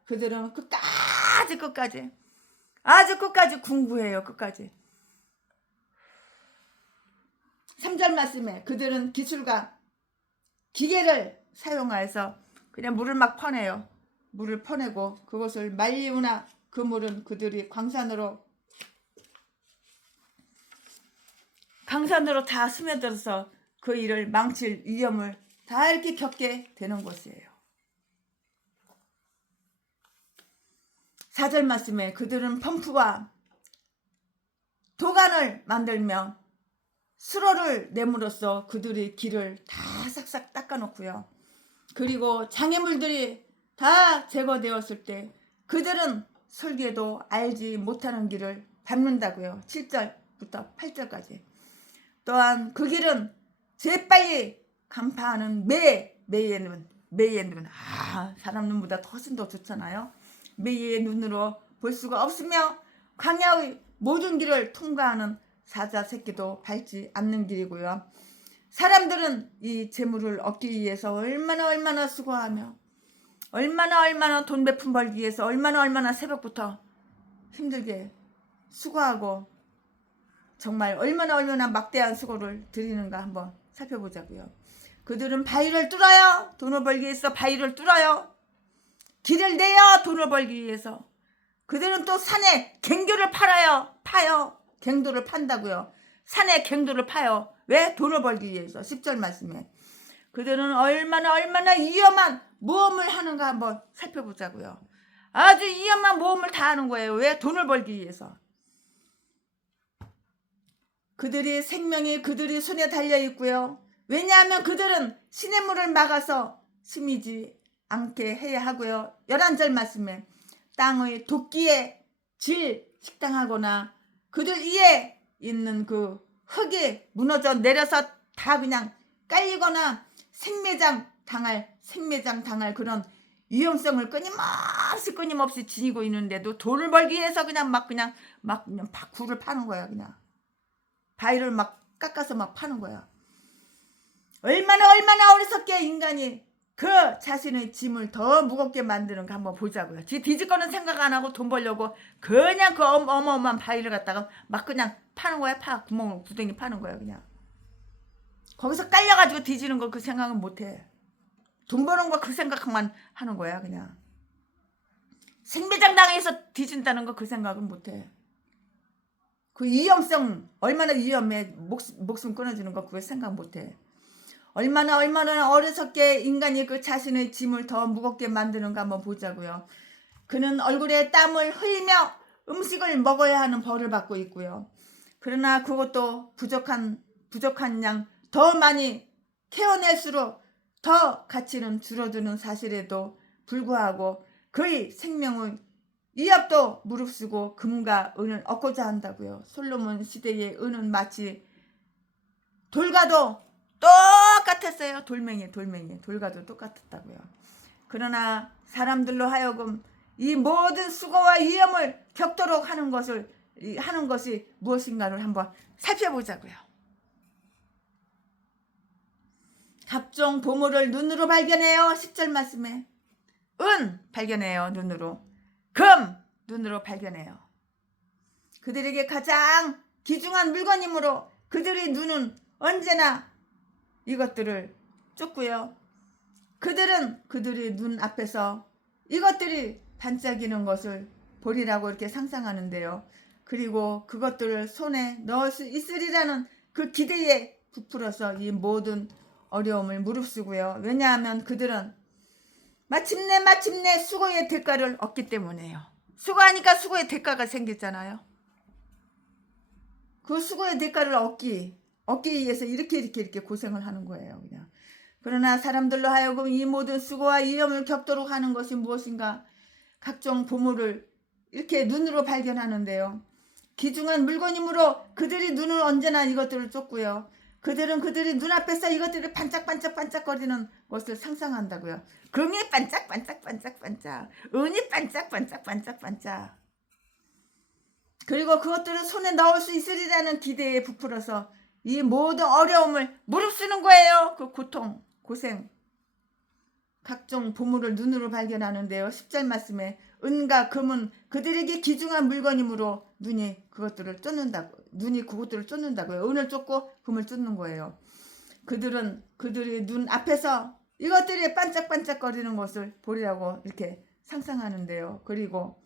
그들은 끝까지 아주 끝까지 궁구해요. 끝까지. 3절 말씀에 그들은 기술과 기계를 사용하여서 그냥 물을 막 퍼내요. 물을 퍼내고 그것을 말리우나 그 물은 그들이 강산으로 다 스며들어서 그 일을 망칠 위험을 다 이렇게 겪게 되는 것이에요. 4절 말씀에 그들은 펌프와 도간을 만들며 수로를 내므로써 그들의 길을 다 싹싹 닦아놓고요. 그리고 장애물들이 다 제거되었을 때 그들은 설계도 알지 못하는 길을 밟는다고요. 7절부터 8절까지. 또한 그 길은 재빨리 간파하는 매의 눈. 사람 눈보다 훨씬 더 좋잖아요. 매의 눈으로 볼 수가 없으며 광야의 모든 길을 통과하는 사자 새끼도 밟지 않는 길이고요. 사람들은 이 재물을 얻기 위해서 얼마나 수고하며 얼마나 돈 몇 푼 벌기 위해서 얼마나 새벽부터 힘들게 수고하고 정말 얼마나 막대한 수고를 드리는가 한번 살펴보자고요. 그들은 바위를 뚫어요. 돈을 벌기 위해서 바위를 뚫어요. 길을 내요. 돈을 벌기 위해서. 그들은 또 산에 갱도를 파요. 갱도를 판다고요. 산에 갱도를 파요. 왜? 돈을 벌기 위해서. 10절 말씀에 그들은 얼마나 위험한 모험을 하는가 한번 살펴보자고요. 아주 위험한 모험을 다 하는 거예요. 왜? 돈을 벌기 위해서. 그들의 생명이 그들의 손에 달려 있고요. 왜냐하면 그들은 시냇물을 막아서 스미지 않게 해야 하고요. 11절 말씀에 땅의 도끼에 식당하거나 그들 위에 있는 그 흙이 무너져 내려서 다 그냥 깔리거나 생매장 당할 그런 위험성을 끊임없이 지니고 있는데도 돈을 벌기 위해서 그냥 굴을 파는 거야. 그냥 바위를 막 깎아서 막 파는 거야. 얼마나 어리석게 인간이 그 자신의 짐을 더 무겁게 만드는가 한번 보자고요. 뒤질 거는 생각 안 하고 돈 벌려고 그냥 그 어마어마한 바위를 갖다가 막 그냥 파는 거야. 구덩이 파는 거야. 그냥 거기서 깔려가지고 뒤지는 거 그 생각은 못해. 돈 버는 거 그 생각만 하는 거야. 그냥 생매장 당해서 뒤진다는 거 그 생각은 못해. 그 위험성 얼마나 위험해. 목숨 끊어지는 거 그거 생각 못해. 얼마나 어리석게 인간이 그 자신의 짐을 더 무겁게 만드는가 한번 보자고요. 그는 얼굴에 땀을 흘리며 음식을 먹어야 하는 벌을 받고 있고요. 그러나 그것도 부족한 양 더 많이 캐어낼수록 더 가치는 줄어드는 사실에도 불구하고 그의 생명의 위협도 무릅쓰고 금과 은을 얻고자 한다고요. 솔로몬 시대의 은은 마치 돌과도 똑같았어요. 돌멩이 돌과도 똑같았다고요. 그러나 사람들로 하여금 이 모든 수고와 위험을 겪도록 하는 것을 하는 것이 무엇인가를 한번 살펴보자고요. 각종 보물을 눈으로 발견해요. 10절 말씀에 은 발견해요. 눈으로. 금 눈으로 발견해요. 그들에게 가장 귀중한 물건이므로 그들의 눈은 언제나 이것들을 쫓고요. 그들은 그들의 눈 앞에서 이것들이 반짝이는 것을 보리라고 이렇게 상상하는데요. 그리고 그것들을 손에 넣을 수 있으리라는 그 기대에 부풀어서 이 모든 어려움을 무릅쓰고요. 왜냐하면 그들은 마침내 수고의 대가를 얻기 때문에요. 수고하니까 수고의 대가가 생겼잖아요. 그 수고의 대가를 얻기 위해서 이렇게 고생을 하는 거예요. 그냥. 그러나 사람들로 하여금 이 모든 수고와 위험을 겪도록 하는 것이 무엇인가? 각종 보물을 이렇게 눈으로 발견하는데요. 귀중한 물건이므로 그들이 눈을 언제나 이것들을 쫓고요. 그들은 그들이 눈앞에서 이것들을 반짝반짝거리는 것을 상상한다고요. 금이 반짝반짝, 은이 반짝반짝. 그리고 그것들을 손에 넣을 수 있으리라는 기대에 부풀어서 이 모든 어려움을 무릅쓰는 거예요. 그 고통, 고생. 각종 보물을 눈으로 발견하는데요. 10절 말씀에 은과 금은 그들에게 귀중한 물건이므로 눈이 그것들을 쫓는다고요. 은을 쫓고 금을 쫓는 거예요. 그들은 그들의 눈 앞에서 이것들이 반짝반짝거리는 것을 보리라고 이렇게 상상하는데요. 그리고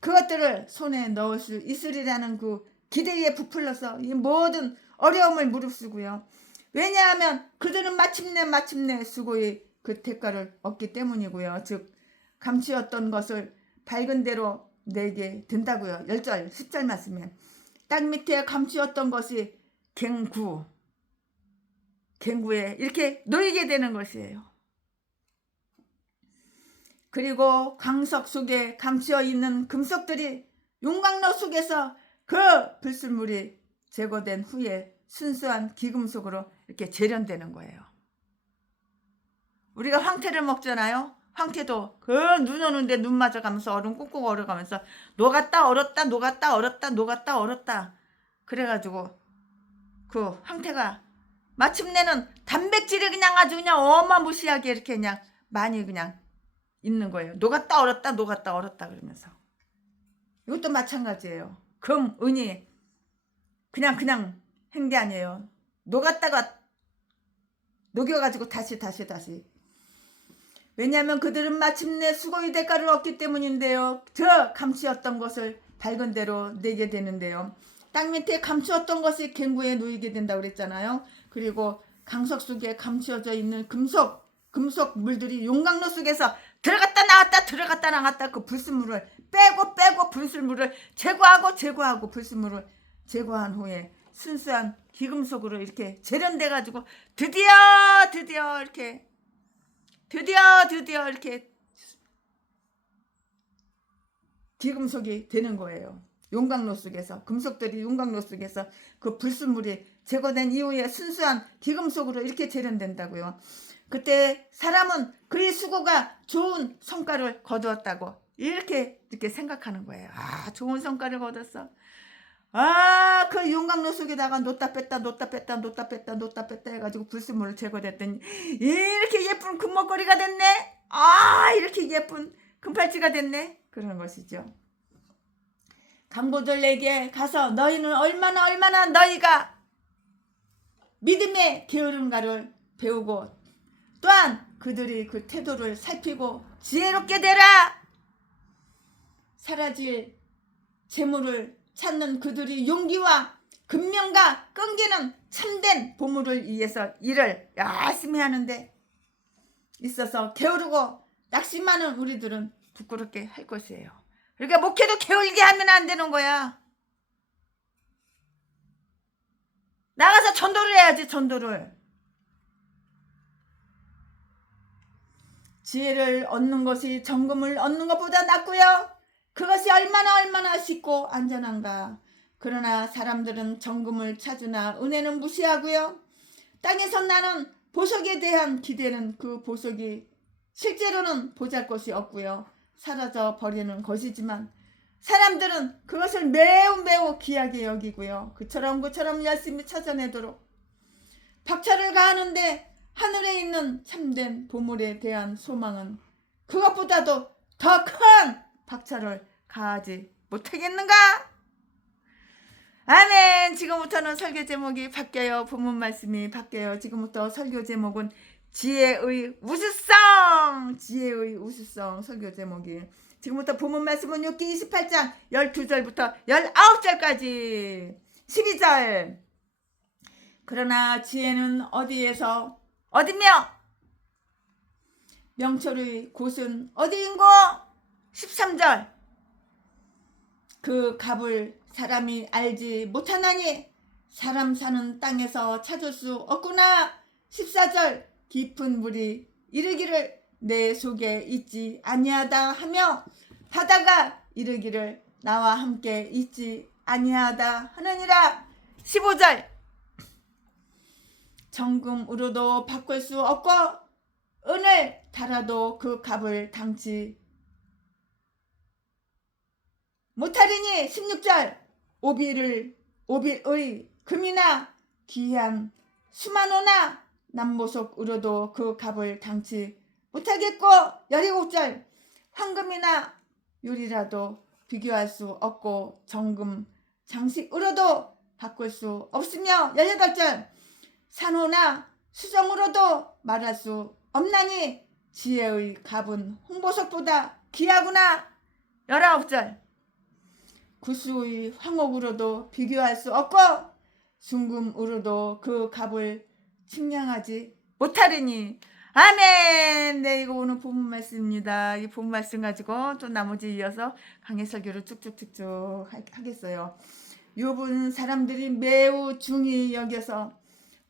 그것들을 손에 넣을 수 있으리라는 그 기대에 부풀려서 이 모든 어려움을 무릅쓰고요. 왜냐하면 그들은 마침내 수고의 그 대가를 얻기 때문이고요. 즉 감추었던 것을 밝은 대로 내게 된다고요. 10절 10절 말씀에 땅 밑에 감추었던 것이 갱구에 이렇게 놓이게 되는 것이에요. 그리고 광석 속에 감추어 있는 금속들이 용광로 속에서 그 불순물이 제거된 후에 순수한 기금속으로 이렇게 재련되는 거예요. 우리가 황태를 먹잖아요. 황태도 그 눈 오는데 눈 맞아가면서 얼음 꾹꾹 얼어가면서 녹았다 얼었다 그래가지고 그 황태가 마침내는 단백질이 그냥 아주 그냥 어마무시하게 이렇게 그냥 많이 그냥 있는 거예요. 녹았다 얼었다 그러면서. 이것도 마찬가지예요. 금, 은이 그냥 한 게 아니에요. 녹았다가 녹여가지고 다시. 왜냐하면 그들은 마침내 수고의 대가를 얻기 때문인데요. 저 감추었던 것을 밝은 대로 내게 되는데요. 땅 밑에 감추었던 것이 갱구에 놓이게 된다고 그랬잖아요. 그리고 강석 속에 감추어져 있는 금속 물들이 용광로 속에서 들어갔다 나왔다 그 불순물을 빼고 불순물을 제거하고 불순물을 제거한 후에 순수한 기금속으로 이렇게 재련돼 가지고 드디어 이렇게 기금속이 되는 거예요. 용광로 속에서 금속들이 용광로 속에서 그 불순물이 제거된 이후에 순수한 기금속으로 이렇게 재련된다고요. 그때 사람은 그의 수고가 좋은 성과를 거두었다고 이렇게 생각하는 거예요. 아, 좋은 성과를 거뒀어. 아, 그 용광로 속에다가 놓다 뺐다 해가지고 불순물을 제거됐더니 이렇게 예쁜 금목걸이가 됐네. 아, 이렇게 예쁜 금팔찌가 됐네. 그러는 것이죠. 강보들에게 가서 너희는 얼마나 너희가 믿음의 게으름가를 배우고 또한 그들이 그 태도를 살피고 지혜롭게 되라. 사라질 재물을 찾는 그들이 용기와 근면과 끈기는 참된 보물을 위해서 일을 열심히 하는데 있어서 게으르고 낙심하는 우리들은 부끄럽게 할 것이에요. 그러니까 목회도 게을게 하면 안 되는 거야. 나가서 전도를 해야지. 전도를. 지혜를 얻는 것이 정금을 얻는 것보다 낫고요. 그것이 얼마나 쉽고 안전한가. 그러나 사람들은 정금을 찾으나 은혜는 무시하고요. 땅에서 나는 보석에 대한 기대는 그 보석이 실제로는 보잘것이 없고요. 사라져 버리는 것이지만 사람들은 그것을 매우 매우 귀하게 여기고요. 그처럼 열심히 찾아내도록 박차를 가하는데 하늘에 있는 참된 보물에 대한 소망은 그것보다도 더 큰 박차를 가하지 못하겠는가? 아멘. 지금부터는 설교 제목이 바뀌어요. 본문 말씀이 바뀌어요. 지금부터 설교 제목은 지혜의 우수성. 지혜의 우수성 설교 제목이. 지금부터 본문 말씀은 욥기 28장 12절부터 19절까지 12절. 그러나 지혜는 어디에서 어디며 명철의 곳은 어디인고? 13절. 그 값을 사람이 알지 못하나니 사람 사는 땅에서 찾을 수 없구나. 14절. 깊은 물이 이르기를 내 속에 있지 아니하다 하며 바다가 이르기를 나와 함께 있지 아니하다 하느니라. 15절. 정금으로도 바꿀 수 없고 은을 달아도 그 값을 당치 못하리니. 16절. 오빌의 금이나 귀한 수만호나 남보석으로도 그 값을 당치 못하겠고. 17절. 황금이나 유리라도 비교할 수 없고 정금 장식으로도 바꿀 수 없으며. 18절. 산호나 수정으로도 말할 수 없나니 지혜의 값은 홍보석보다 귀하구나. 19절. 구수의 황옥으로도 비교할 수 없고 순금으로도 그 값을 측량하지 못하리니. 아멘. 네, 이거 오늘 본문 말씀입니다. 이 본문 말씀 가지고 또 나머지 이어서 강해 설교를 쭉쭉쭉쭉 하겠어요. 욥은 사람들이 매우 중히 여겨서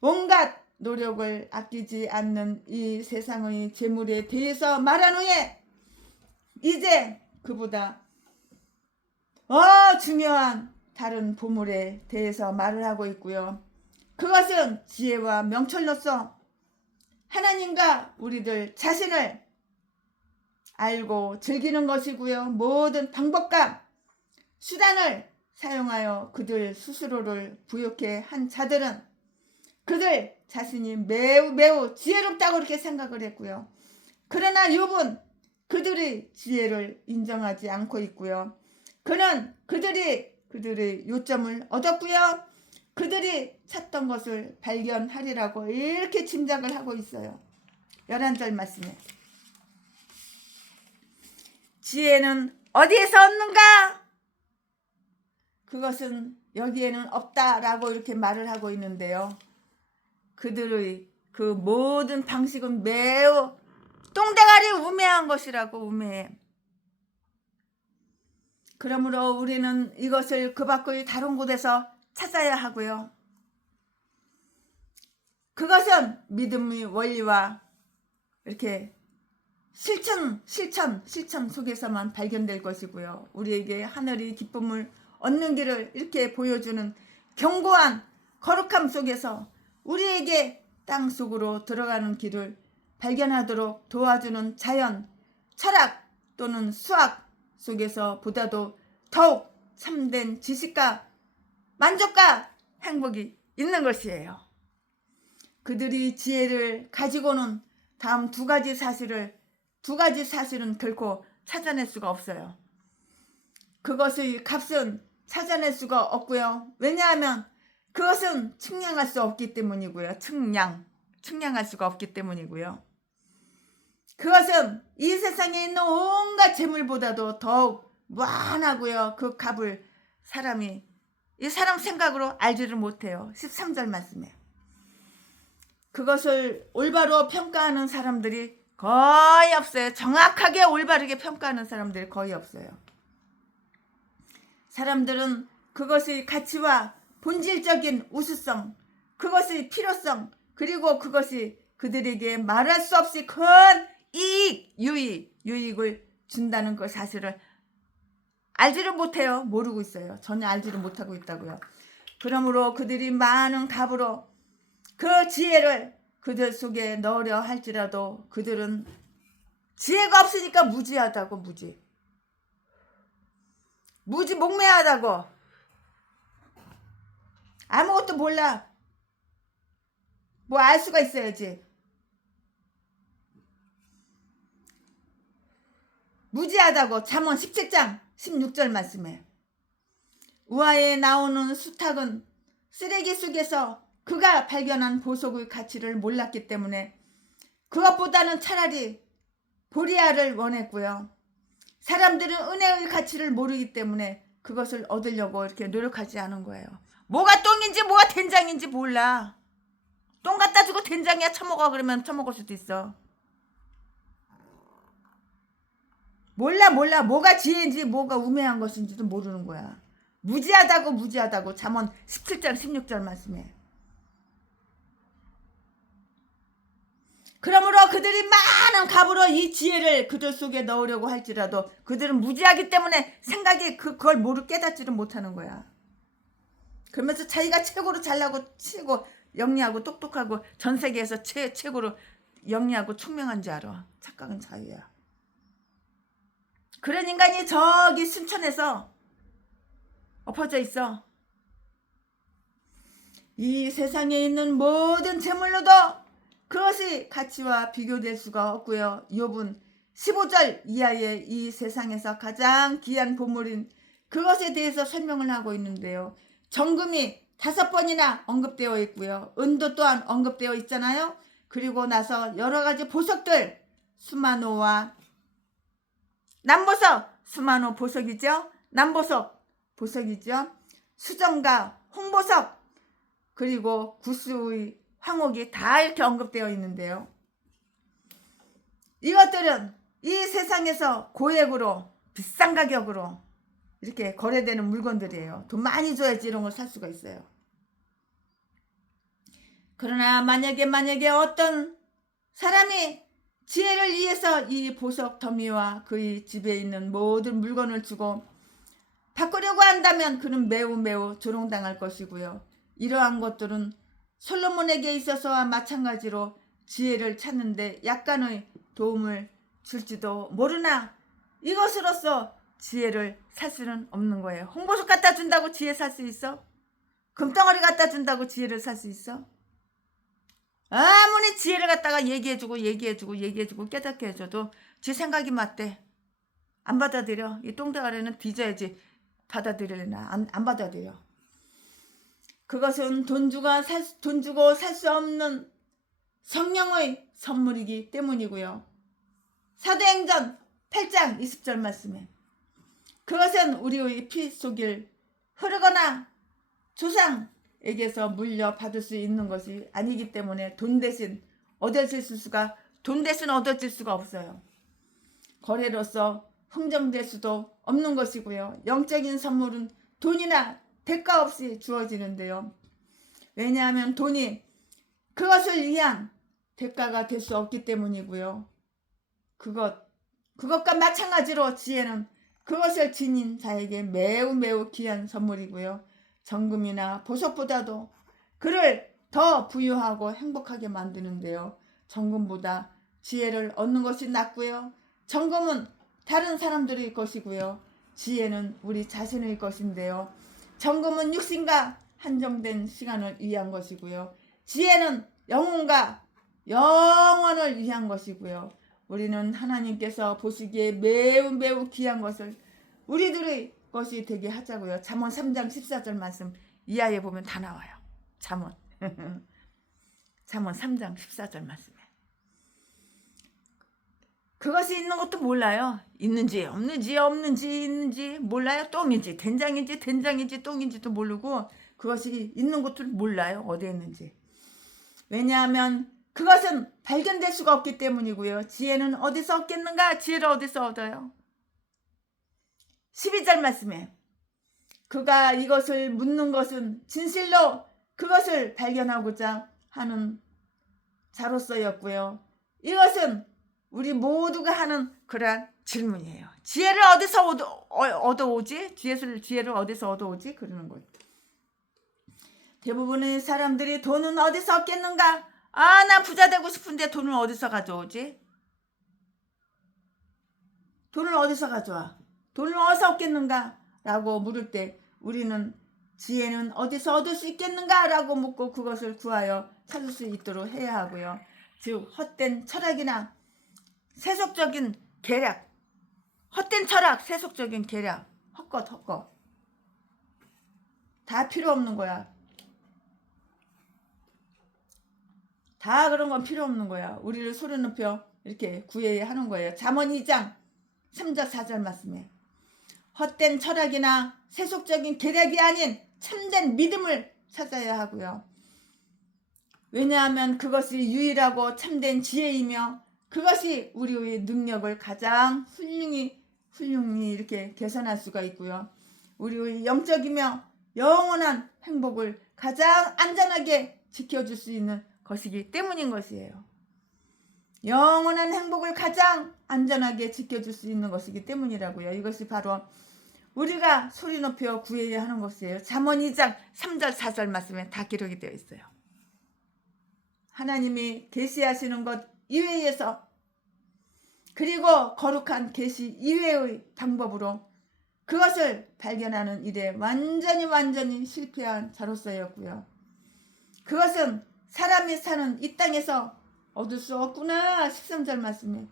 온갖 노력을 아끼지 않는 이 세상의 재물에 대해서 말한 후에 이제 그보다 중요한 다른 보물에 대해서 말을 하고 있고요. 그것은 지혜와 명철로서 하나님과 우리들 자신을 알고 즐기는 것이고요. 모든 방법과 수단을 사용하여 그들 스스로를 부욕해 한 자들은 그들 자신이 매우 매우 지혜롭다고 이렇게 생각을 했고요. 그러나 욥은 그들의 지혜를 인정하지 않고 있고요. 그는 그들의 요점을 얻었고요. 그들이 찾던 것을 발견하리라고 이렇게 짐작을 하고 있어요. 11절 말씀에 지혜는 어디에서 얻는가? 그것은 여기에는 없다라고 이렇게 말을 하고 있는데요. 그들의 그 모든 방식은 매우 똥대가리 우매한 것이라고. 우매해. 그러므로 우리는 이것을 그 밖의 다른 곳에서 찾아야 하고요. 그것은 믿음의 원리와 이렇게 실천 속에서만 발견될 것이고요. 우리에게 하늘의 기쁨을 얻는 길을 이렇게 보여주는 견고한 거룩함 속에서 우리에게 땅 속으로 들어가는 길을 발견하도록 도와주는 자연, 철학 또는 수학 속에서 보다도 더욱 참된 지식과 만족과 행복이 있는 것이에요. 그들이 지혜를 가지고는 다음 두 가지 사실은 결코 찾아낼 수가 없어요. 그것의 값은 찾아낼 수가 없고요. 왜냐하면 그것은 측량할 수 없기 때문이고요. 측량할 수가 없기 때문이고요. 그것은 이 세상에 있는 온갖 재물보다도 더욱 무한하고요. 그 값을 이 사람 생각으로 알지를 못해요. 13절 말씀에 그것을 올바로 평가하는 사람들이 거의 없어요. 정확하게 올바르게 평가하는 사람들이 거의 없어요. 사람들은 그것의 가치와 본질적인 우수성, 그것의 필요성, 그리고 그것이 그들에게 말할 수 없이 큰 유익을 준다는 그 사실을 알지를 못해요. 모르고 있어요. 전혀 알지를 못하고 있다고요. 그러므로 그들이 많은 값으로 그 지혜를 그들 속에 넣으려 할지라도 그들은 지혜가 없으니까 무지하다고. 무지. 무지몽매하다고. 아무것도 몰라. 뭐 알 수가 있어야지. 무지하다고. 잠언 17장 16절 말씀에 우화에 나오는 수탉은 쓰레기 속에서 그가 발견한 보석의 가치를 몰랐기 때문에 그것보다는 차라리 보리알을 원했고요. 사람들은 은혜의 가치를 모르기 때문에 그것을 얻으려고 이렇게 노력하지 않은 거예요. 뭐가 똥인지 뭐가 된장인지 몰라. 똥 갖다 주고 된장이야 처먹어 그러면 처먹을 수도 있어. 몰라. 뭐가 지혜인지 뭐가 우매한 것인지도 모르는 거야. 무지하다고. 잠언 17장 16절 말씀에. 그러므로 그들이 많은 값으로 이 지혜를 그들 속에 넣으려고 할지라도 그들은 무지하기 때문에 생각이 그걸 깨닫지를 못하는 거야. 그러면서 자기가 최고로 잘나고 치고 영리하고 똑똑하고 전 세계에서 최고로 영리하고 총명한 줄 알아. 착각은 자유야. 그런 인간이 저기 순천에서 엎어져 있어. 이 세상에 있는 모든 재물로도 그것이 가치와 비교될 수가 없고요. 욥은 15절 이하의 이 세상에서 가장 귀한 보물인 그것에 대해서 설명을 하고 있는데요. 정금이 5번이나 언급되어 있고요. 은도 또한 언급되어 있잖아요. 그리고 나서 여러 가지 보석들, 수마노와 남보석, 수마노 보석이죠. 남보석 보석이죠. 수정과 홍보석, 그리고 구스의 황옥이 다 이렇게 언급되어 있는데요. 이것들은 이 세상에서 고액으로 비싼 가격으로 이렇게 거래되는 물건들이에요. 돈 많이 줘야지 이런 걸 살 수가 있어요. 그러나 만약에 어떤 사람이 지혜를 위해서 이 보석 더미와 그의 집에 있는 모든 물건을 주고 바꾸려고 한다면 그는 매우 조롱당할 것이고요. 이러한 것들은 솔로몬에게 있어서와 마찬가지로 지혜를 찾는데 약간의 도움을 줄지도 모르나 이것으로서 지혜를 살 수는 없는 거예요. 홍보석 갖다 준다고 지혜 살 수 있어? 금덩어리 갖다 준다고 지혜를 살 수 있어? 아무리 지혜를 갖다가 얘기해주고 깨닫게 해줘도 지 생각이 맞대. 안 받아들여. 이 똥대가리는 뒤져야지 받아들이려나. 안 받아들여. 그것은 돈 주고 살 수 없는 성령의 선물이기 때문이고요. 사도행전 8장 20절 말씀에 그것은 우리의 피 속을 흐르거나 조상에게서 물려받을 수 있는 것이 아니기 때문에 돈 대신 얻어질 수가 없어요. 거래로서 흥정될 수도 없는 것이고요. 영적인 선물은 돈이나 대가 없이 주어지는데요. 왜냐하면 돈이 그것을 위한 대가가 될 수 없기 때문이고요. 그것과 마찬가지로 지혜는 그것을 지닌 자에게 매우 귀한 선물이고요. 정금이나 보석보다도 그를 더 부유하고 행복하게 만드는데요. 정금보다 지혜를 얻는 것이 낫고요. 정금은 다른 사람들의 것이고요. 지혜는 우리 자신의 것인데요. 정금은 육신과 한정된 시간을 위한 것이고요. 지혜는 영혼과 영원을 위한 것이고요. 우리는 하나님께서 보시기에 매우 귀한 것을 우리들의 것이 되게 하자고요. 잠언 3장 14절 말씀 이하에 보면 다 나와요. 잠언 3장 14절 말씀에 그것이 있는 것도 몰라요. 있는지 없는지 몰라요. 똥인지 된장인지 똥인지도 모르고 그것이 있는 것도 몰라요. 어디에 있는지. 왜냐하면 그것은 발견될 수가 없기 때문이고요. 지혜는 어디서 얻겠는가? 지혜를 어디서 얻어요? 12절 말씀에 그가 이것을 묻는 것은 진실로 그것을 발견하고자 하는 자로서였고요. 이것은 우리 모두가 하는 그러한 질문이에요. 지혜를 어디서 얻어오지? 지혜를 어디서 얻어오지? 그러는 거예요. 대부분의 사람들이 돈은 어디서 얻겠는가? 나 부자 되고 싶은데 돈을 어디서 가져오지? 돈을 어디서 가져와? 돈을 어디서 얻겠는가? 라고 물을 때 우리는 지혜는 어디서 얻을 수 있겠는가? 라고 묻고 그것을 구하여 찾을 수 있도록 해야 하고요. 즉 헛된 철학이나 세속적인 계략, 헛된 철학, 세속적인 계략, 헛것 다 필요 없는 거야. 다 그런 건 필요 없는 거야. 우리를 소리 높여 이렇게 구해야 하는 거예요. 잠언 2장 3절 4절 말씀에 헛된 철학이나 세속적인 계략이 아닌 참된 믿음을 찾아야 하고요. 왜냐하면 그것이 유일하고 참된 지혜이며 그것이 우리의 능력을 가장 훌륭히 이렇게 개선할 수가 있고요. 우리의 영적이며 영원한 행복을 가장 안전하게 지켜줄 수 있는 것이기 때문인 것이에요. 영원한 행복을 가장 안전하게 지켜줄 수 있는 것이기 때문이라고요. 이것이 바로 우리가 소리 높여 구해야 하는 것이에요. 잠언 2장 3절 4절 말씀에 다 기록이 되어 있어요. 하나님이 계시하시는 것 이외에서 그리고 거룩한 계시 이외의 방법으로 그것을 발견하는 일에 완전히 실패한 자로서였고요. 그것은 사람이 사는 이 땅에서 얻을 수 없구나. 13절 말씀에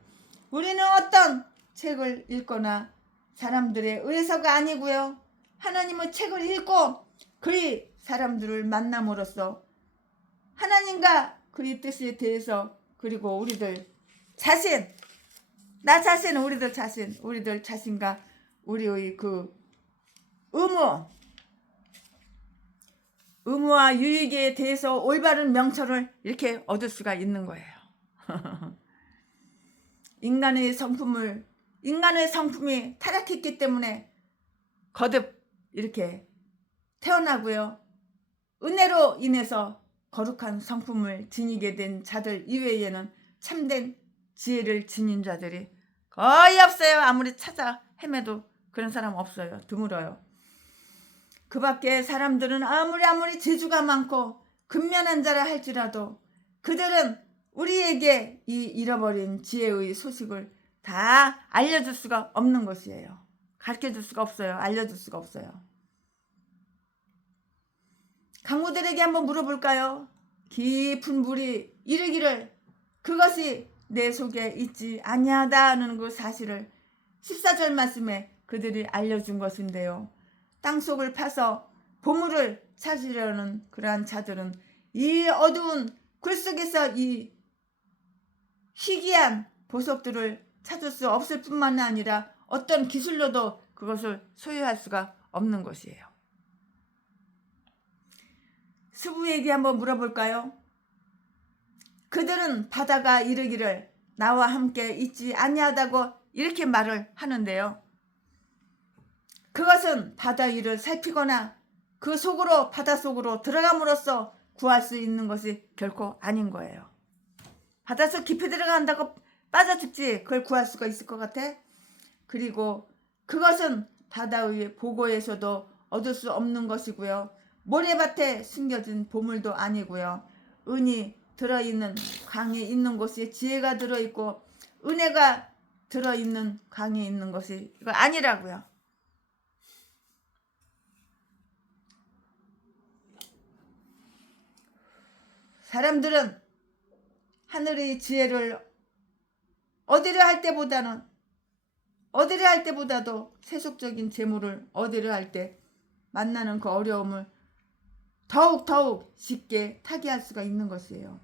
우리는 어떤 책을 읽거나 사람들에 의해서가 아니고요. 하나님의 책을 읽고 그의 사람들을 만남으로써 하나님과 그의 뜻에 대해서 그리고 우리들 자신, 나 자신은 우리들 자신과 우리의 그 의무와 유익에 대해서 올바른 명철을 이렇게 얻을 수가 있는 거예요. 인간의 성품이 타락했기 때문에 거듭 이렇게 태어나고요. 은혜로 인해서 거룩한 성품을 지니게 된 자들 이외에는 참된 지혜를 지닌 자들이 거의 없어요. 아무리 찾아 헤매도 그런 사람 없어요. 드물어요. 그 밖에 사람들은 아무리 재주가 많고 근면한 자라 할지라도 그들은 우리에게 이 잃어버린 지혜의 소식을 다 알려줄 수가 없는 것이에요. 가르쳐줄 수가 없어요. 알려줄 수가 없어요. 강우들에게 한번 물어볼까요? 깊은 물이 이르기를 그것이 내 속에 있지 아니하다는 그 사실을 14절 말씀에 그들이 알려준 것인데요. 땅속을 파서 보물을 찾으려는 그러한 자들은 이 어두운 굴 속에서 이 희귀한 보석들을 찾을 수 없을 뿐만 아니라 어떤 기술로도 그것을 소유할 수가 없는 것이에요. 수부에게 한번 물어볼까요? 그들은 바다가 이르기를 나와 함께 있지 아니하다고 이렇게 말을 하는데요. 그것은 바다 위를 살피거나 그 속으로 바다 속으로 들어감으로써 구할 수 있는 것이 결코 아닌 거예요. 바닷속 깊이 들어간다고 빠져 죽지 그걸 구할 수가 있을 것 같아? 그리고 그것은 바다 위의 보고에서도 얻을 수 없는 것이고요. 모래밭에 숨겨진 보물도 아니고요. 은이 들어있는 강에 있는 곳에 지혜가 들어있고 은혜가 들어있는 강에 있는 것이 이거 아니라고요. 사람들은 하늘의 지혜를 얻으려 할 때보다도 세속적인 재물을 얻으려 할 때 만나는 그 어려움을 더욱 쉽게 타개할 수가 있는 것이에요.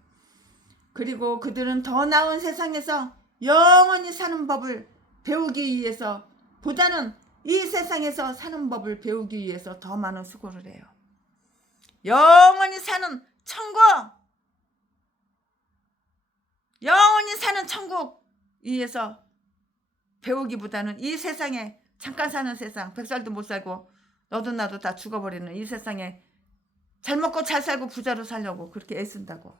그리고 그들은 더 나은 세상에서 영원히 사는 법을 배우기 위해서 보다는 이 세상에서 사는 법을 배우기 위해서 더 많은 수고를 해요. 영원히 사는 천국 위해서 배우기보다는 이 세상에 잠깐 사는 세상 100살도 못 살고 너도 나도 다 죽어버리는 이 세상에 잘 먹고 잘 살고 부자로 살려고 그렇게 애쓴다고.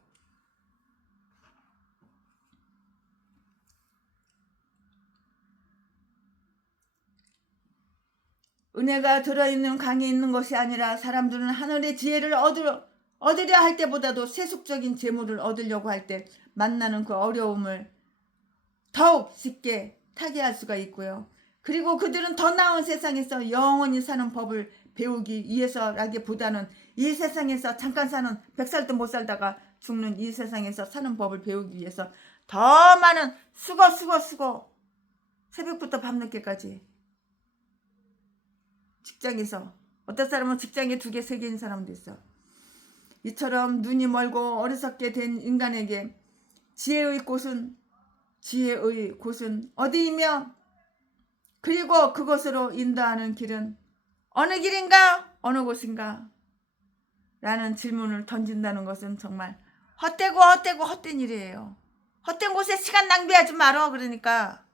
은혜가 들어있는 강에 있는 것이 아니라 사람들은 하늘의 지혜를 얻으려 할 때보다도 세속적인 재물을 얻으려고 할 때 만나는 그 어려움을 더욱 쉽게 타개할 수가 있고요. 그리고 그들은 더 나은 세상에서 영원히 사는 법을 배우기 위해서라기보다는 이 세상에서 잠깐 사는 100살도 못 살다가 죽는 이 세상에서 사는 법을 배우기 위해서 더 많은 수고 새벽부터 밤늦게까지 직장에서, 어떤 사람은 직장에 2개 3개 있는 사람도 있어. 이처럼 눈이 멀고 어리석게 된 인간에게 지혜의 곳은 어디이며 그리고 그곳으로 인도하는 길은 어느 길인가 어느 곳인가 라는 질문을 던진다는 것은 정말 헛된 일이에요. 헛된 곳에 시간 낭비하지 말어. 그러니까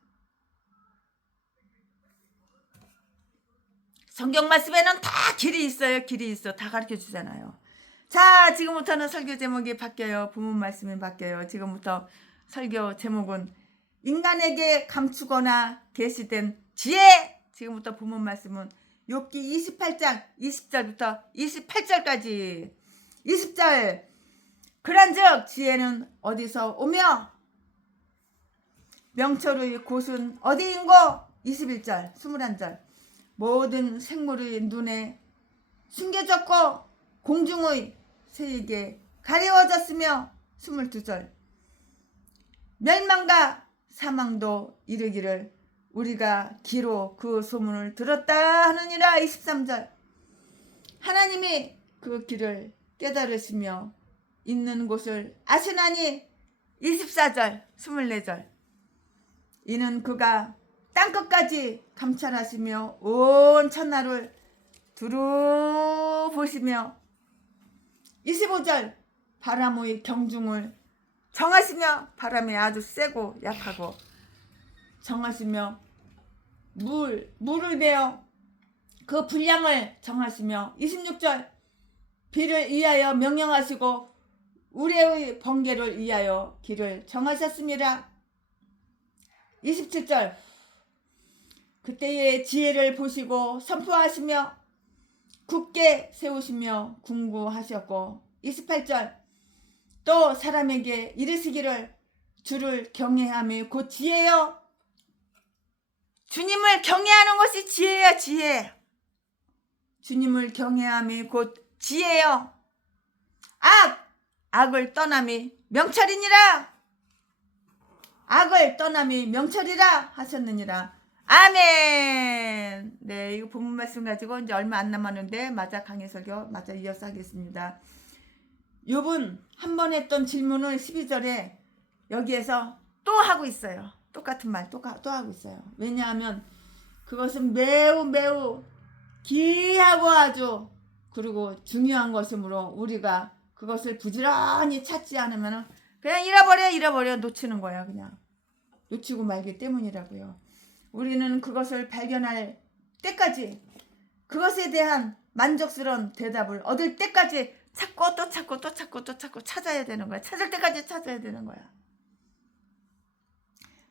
성경 말씀에는 다 길이 있어. 다 가르쳐 주잖아요. 자, 지금부터는 설교 제목이 바뀌어요. 부문 말씀이 바뀌어요. 지금부터 설교 제목은 인간에게 감추거나 계시된 지혜. 지금부터 부문 말씀은 욥기 28장 20절부터 28절까지. 20절. 그런즉 지혜는 어디서 오며 명철의 곳은 어디인고. 21절 21절. 모든 생물의 눈에 숨겨졌고 공중의 새에게 가려워졌으며. 22절. 멸망과 사망도 이르기를 우리가 귀로 그 소문을 들었다 하느니라. 23절. 하나님이 그 길을 깨달으시며 있는 곳을 아시나니. 24절 24절. 이는 그가 땅끝까지 감찰하시며 온 천하를 두루 보시며. 25절. 바람의 경중을 정하시며. 바람이 아주 세고 약하고 정하시며 물을 내어 그 분량을 정하시며. 26절. 비를 위하여 명령하시고 우레의 번개를 위하여 길을 정하셨습니다. 27절. 그때의 지혜를 보시고 선포하시며 굳게 세우시며 궁구하셨고. 28절. 또 사람에게 이르시기를 주를 경외함이 곧 지혜요. 주님을 경외하는 것이 지혜야. 지혜. 주님을 경외함이 곧 지혜요. 악을 떠남이 명철이니라. 악을 떠남이 명철이라 하셨느니라. 아멘. 네, 이거 본문 말씀 가지고 이제 얼마 안 남았는데 마저 강의 설교 마저 이어서 하겠습니다. 욥은 한 번 했던 질문을 12절에 여기에서 또 하고 있어요. 똑같은 말 또 하고 있어요. 왜냐하면 그것은 매우 귀하고 아주 그리고 중요한 것이므로 우리가 그것을 부지런히 찾지 않으면 그냥 잃어버려 놓치는 거야. 그냥 놓치고 말기 때문이라고요. 우리는 그것을 발견할 때까지, 그것에 대한 만족스러운 대답을 얻을 때까지 찾고 찾아야 되는 거야. 찾을 때까지 찾아야 되는 거야.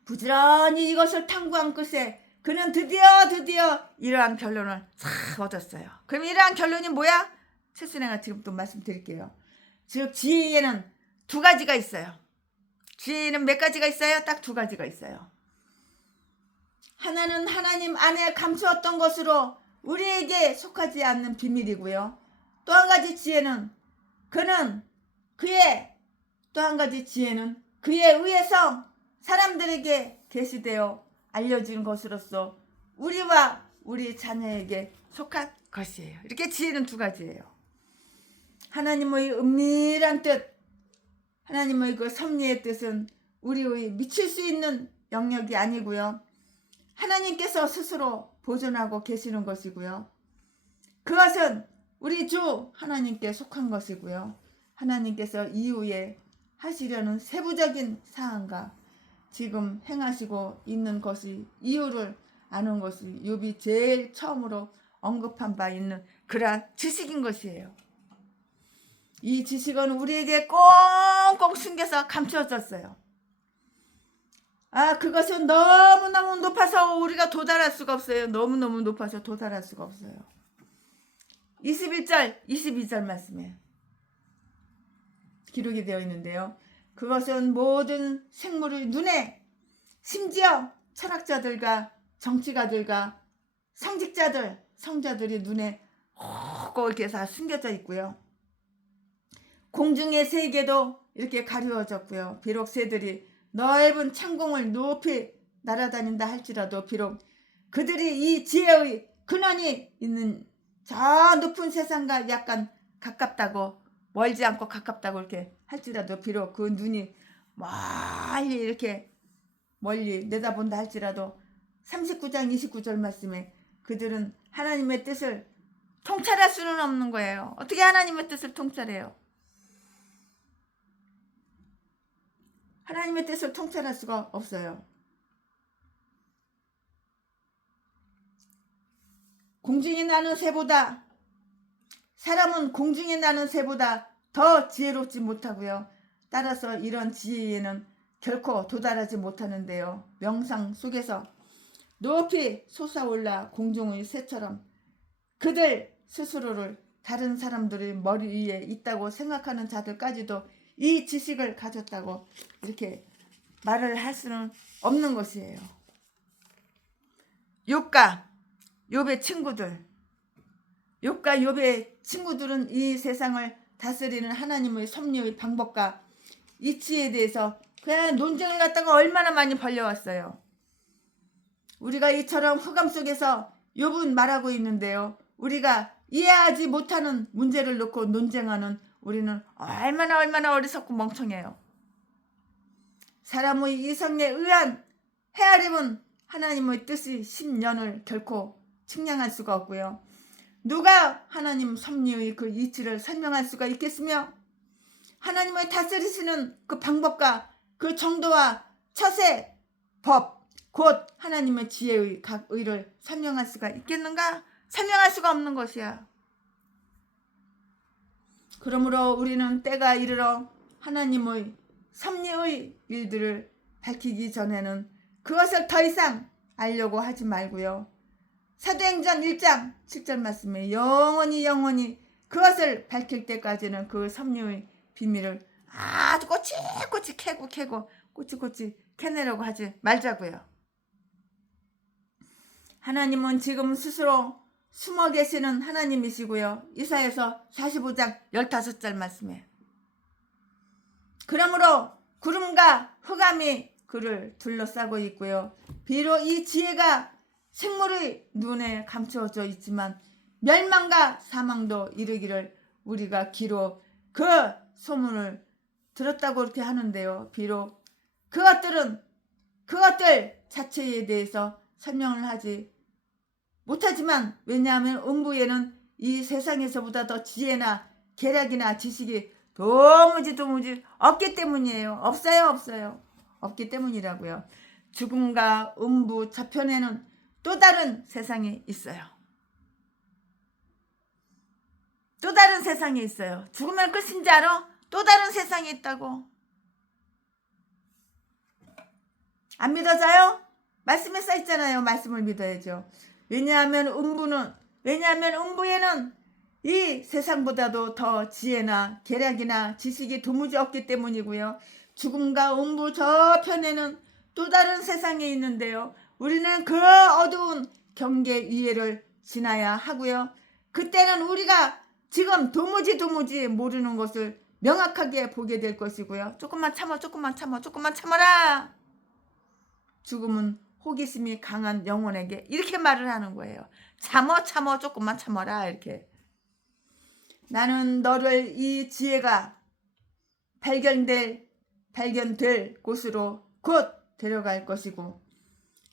부지런히 이것을 탐구한 끝에 그는 드디어 이러한 결론을 싹 얻었어요. 그럼 이러한 결론이 뭐야? 최순애가 지금 또 말씀드릴게요. 즉 지혜에는 2가지가 있어요. 지혜에는 몇 가지가 있어요? 딱 2가지가 있어요. 하나는 하나님 안에 감추었던 것으로 우리에게 속하지 않는 비밀이고요. 또 한 가지 지혜는 또 한 가지 지혜는 그에 의해서 사람들에게 계시되어 알려진 것으로서 우리와 우리 자녀에게 속한 것이에요. 이렇게 지혜는 2가지예요. 하나님의 은밀한 뜻, 하나님의 그 섭리의 뜻은 우리의 미칠 수 있는 영역이 아니고요. 하나님께서 스스로 보존하고 계시는 것이고요. 그것은 우리 주 하나님께 속한 것이고요. 하나님께서 이후에 하시려는 세부적인 사항과 지금 행하시고 있는 것이 이유를 아는 것이 욥이 제일 처음으로 언급한 바 있는 그러한 지식인 것이에요. 이 지식은 우리에게 꽁꽁 숨겨서 감추어졌어요. 그것은 너무너무 높아서 우리가 도달할 수가 없어요. 너무너무 높아서 도달할 수가 없어요. 21절, 22절 말씀에 기록이 되어 있는데요. 그것은 모든 생물의 눈에 심지어 철학자들과 정치가들과 성직자들, 성자들이 눈에 호고 이렇게 다 숨겨져 있고요. 공중의 세계도 이렇게 가리워졌고요. 비록 새들이 넓은 창공을 높이 날아다닌다 할지라도 비록 그들이 이 지혜의 근원이 있는 저 높은 세상과 약간 가깝다고, 멀지 않고 가깝다고 이렇게 할지라도 비록 그 눈이 멀리 이렇게 멀리 내다본다 할지라도 39장 29절 말씀에 그들은 하나님의 뜻을 통찰할 수는 없는 거예요. 어떻게 하나님의 뜻을 통찰해요? 하나님의 뜻을 통찰할 수가 없어요. 공중에 나는 새보다, 사람은 공중에 나는 새보다 더 지혜롭지 못하고요. 따라서 이런 지혜에는 결코 도달하지 못하는데요. 명상 속에서 높이 솟아올라 공중의 새처럼 그들 스스로를 다른 사람들의 머리 위에 있다고 생각하는 자들까지도 이 지식을 가졌다고 이렇게 말을 할 수는 없는 것이에요. 욥과 욥의 친구들, 욥과 욥의 친구들은 이 세상을 다스리는 하나님의 섭리의 방법과 이치에 대해서 그냥 논쟁을 갖다가 얼마나 많이 벌려왔어요. 우리가 이처럼 흑암 속에서 욥은 말하고 있는데요. 우리가 이해하지 못하는 문제를 놓고 논쟁하는 우리는 얼마나 어리석고 멍청해요. 사람의 이성에 의한 헤아림은 하나님의 뜻이 10년을 결코 측량할 수가 없고요. 누가 하나님 섭리의 그 이치를 설명할 수가 있겠으며 하나님의 다스리시는 그 방법과 그 정도와 처세, 법, 곧 하나님의 지혜의 각 의를 설명할 수가 있겠는가? 설명할 수가 없는 것이야. 그러므로 우리는 때가 이르러 하나님의 섭리의 일들을 밝히기 전에는 그것을 더 이상 알려고 하지 말고요. 사도행전 1장 7절 말씀에 영원히 그것을 밝힐 때까지는 그 섭리의 비밀을 아주 꼬치꼬치 캐고 꼬치꼬치 캐내려고 하지 말자고요. 하나님은 지금 스스로 숨어 계시는 하나님이시고요. 이사야서 45장 15절 말씀에 그러므로 구름과 흑암이 그를 둘러싸고 있고요. 비록 이 지혜가 생물의 눈에 감추어져 있지만 멸망과 사망도 이르기를 우리가 귀로 그 소문을 들었다고 이렇게 하는데요. 비록 그것들 자체에 대해서 설명을 하지 못하지만 왜냐하면 음부에는 이 세상에서보다 더 지혜나 계략이나 지식이 도무지 없기 때문이에요. 없어요. 없기 때문이라고요. 죽음과 음부 저편에는 또 다른 세상이 있어요. 또 다른 세상이 있어요. 죽으면 끝인지 알아? 또 다른 세상이 있다고. 안 믿어져요? 말씀에 써있잖아요. 말씀을 믿어야죠. 왜냐하면 음부에는 이 세상보다도 더 지혜나 계략이나 지식이 도무지 없기 때문이고요. 죽음과 음부 저편에는 또 다른 세상에 있는데요. 우리는 그 어두운 경계 위에를 지나야 하고요. 그때는 우리가 지금 도무지 모르는 것을 명확하게 보게 될 것이고요. 조금만 참아라. 죽음은 호기심이 강한 영혼에게 이렇게 말을 하는 거예요. 참어 조금만 참아라. 이렇게 나는 너를 이 지혜가 발견될 곳으로 곧 데려갈 것이고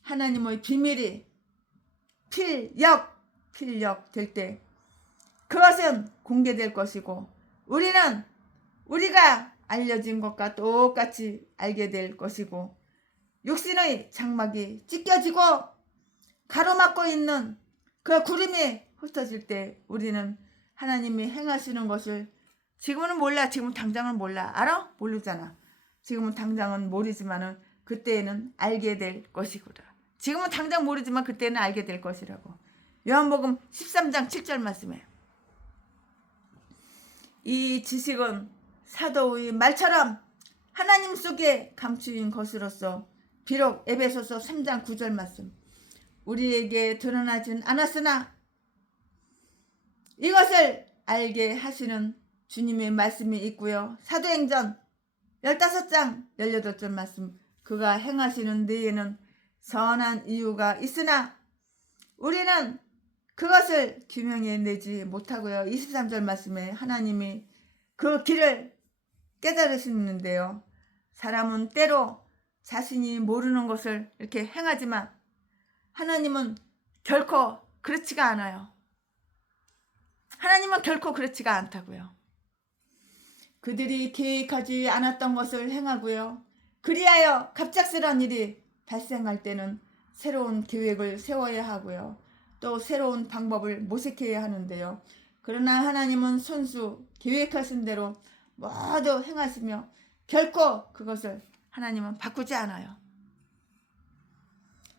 하나님의 비밀이 필력 될 때 그것은 공개될 것이고 우리가 알려진 것과 똑같이 알게 될 것이고 육신의 장막이 찢겨지고 가로막고 있는 그 구름이 흩어질 때 우리는 하나님이 행하시는 것을 지금은 몰라. 지금 당장은 몰라. 알아? 모르잖아. 지금은 당장은 모르지만은 그때에는 알게 될 것이구나. 지금은 당장 모르지만 그때는 알게 될 것이라고. 요한복음 13장 7절 말씀에 이 지식은 사도의 말처럼 하나님 속에 감추인 것으로서 비록 에베소서 3장 9절 말씀 우리에게 드러나진 않았으나 이것을 알게 하시는 주님의 말씀이 있고요. 사도행전 15장 18절 말씀, 그가 행하시는 데에는 선한 이유가 있으나 우리는 그것을 규명해내지 못하고요. 23절 말씀에 하나님이 그 길을 깨달으시는데요. 사람은 때로 자신이 모르는 것을 이렇게 행하지만 하나님은 결코 그렇지가 않아요. 하나님은 결코 그렇지가 않다고요. 그들이 계획하지 않았던 것을 행하고요. 그리하여 갑작스러운 일이 발생할 때는 새로운 계획을 세워야 하고요. 또 새로운 방법을 모색해야 하는데요. 그러나 하나님은 손수 계획하신 대로 모두 행하시며 결코 그것을 하나님은 바꾸지 않아요.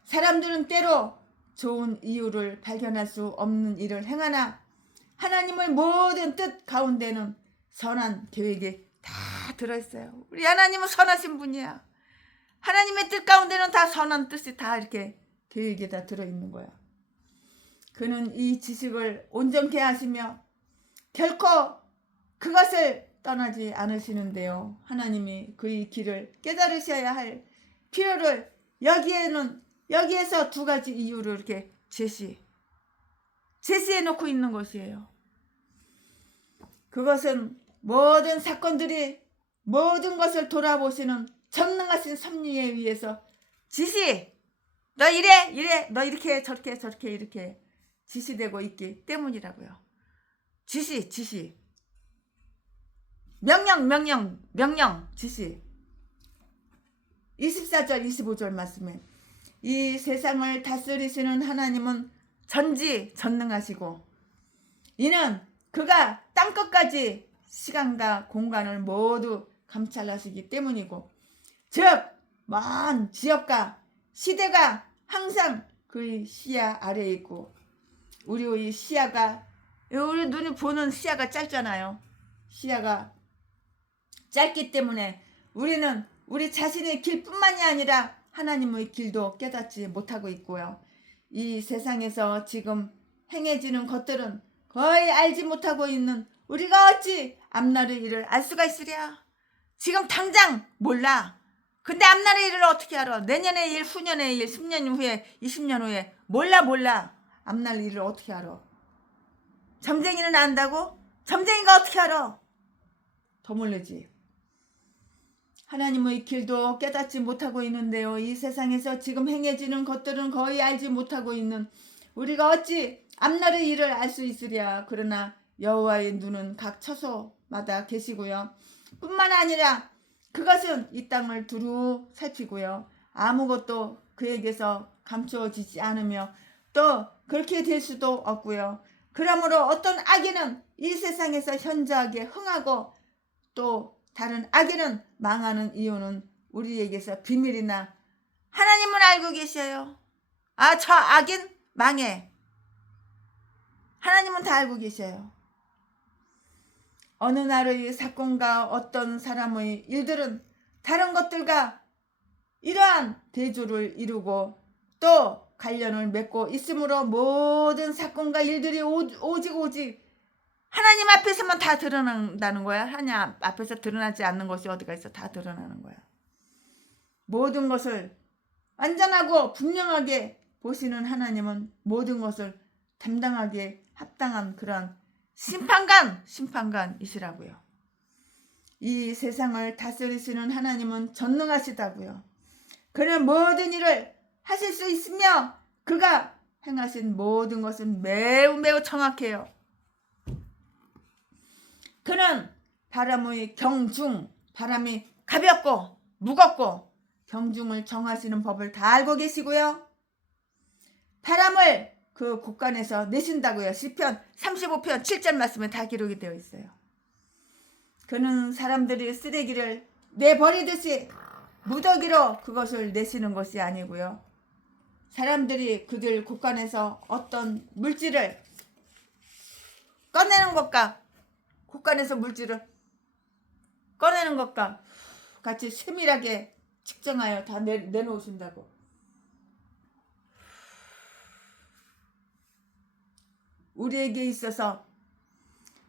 사람들은 때로 좋은 이유를 발견할 수 없는 일을 행하나 하나님의 모든 뜻 가운데는 선한 계획이 다 들어있어요. 우리 하나님은 선하신 분이야. 하나님의 뜻 가운데는 다 선한 뜻이 다 이렇게 계획에 다 들어있는 거야. 그는 이 지식을 온전케 하시며 결코 그것을 떠나지 않으시는데요. 하나님이 그의 길을 깨달으셔야 할 필요를 여기에서 두 가지 이유를 이렇게 제시해 놓고 있는 것이에요. 그것은 모든 사건들이 모든 것을 돌아보시는 전능하신 섭리에 의해서 너 이래 너 이렇게 저렇게 이렇게 지시되고 있기 때문이라고요. 지시 명령 지시. 24절 25절 말씀에 이 세상을 다스리시는 하나님은 전지전능하시고 이는 그가 땅끝까지 시간과 공간을 모두 감찰하시기 때문이고 즉 먼 지역과 시대가 항상 그의 시야 아래에 있고 우리의 시야가 우리 눈이 보는 시야가 짧잖아요. 시야가 짧기 때문에 우리는 우리 자신의 길뿐만이 아니라 하나님의 길도 깨닫지 못하고 있고요. 이 세상에서 지금 행해지는 것들은 거의 알지 못하고 있는 우리가 어찌 앞날의 일을 알 수가 있으랴. 지금 당장 몰라. 근데 앞날의 일을 어떻게 알아? 내년의 일, 후년의 일, 10년 후에, 20년 후에 몰라. 앞날 일을 어떻게 알아? 점쟁이는 안다고? 점쟁이가 어떻게 알아? 더 모르지. 하나님의 길도 깨닫지 못하고 있는데요. 이 세상에서 지금 행해지는 것들은 거의 알지 못하고 있는 우리가 어찌 앞날의 일을 알 수 있으랴. 그러나 여호와의 눈은 각 처소마다 계시고요. 뿐만 아니라 그것은 이 땅을 두루 살피고요. 아무것도 그에게서 감추어지지 않으며 또 그렇게 될 수도 없고요. 그러므로 어떤 악인은 이 세상에서 현저하게 흥하고 또 다른 악인은 망하는 이유는 우리에게서 비밀이나 하나님은 알고 계셔요. 저 악인 망해. 하나님은 다 알고 계셔요. 어느 날의 사건과 어떤 사람의 일들은 다른 것들과 이러한 대조를 이루고 또 관련을 맺고 있으므로 모든 사건과 일들이 오직 하나님 앞에서만 다 드러난다는 거야. 하나님 앞에서 드러나지 않는 것이 어디가 있어. 다 드러나는 거야. 모든 것을 완전하고 분명하게 보시는 하나님은 모든 것을 담당하기에 합당한 그런 심판관이시라고요. 이 세상을 다스리시는 하나님은 전능하시다고요. 그는 모든 일을 하실 수 있으며 그가 행하신 모든 것은 매우 정확해요. 그는 바람의 경중, 바람이 가볍고 무겁고 경중을 정하시는 법을 다 알고 계시고요. 바람을 그 곳간에서 내신다고요. 시편 35편 7절 말씀에 다 기록이 되어 있어요. 그는 사람들이 쓰레기를 내버리듯이 무더기로 그것을 내시는 것이 아니고요. 사람들이 그들 곳간에서 어떤 물질을 꺼내는 것과 곳간에서 물질을 꺼내는 것과 같이 세밀하게 측정하여 다 내놓으신다고. 우리에게 있어서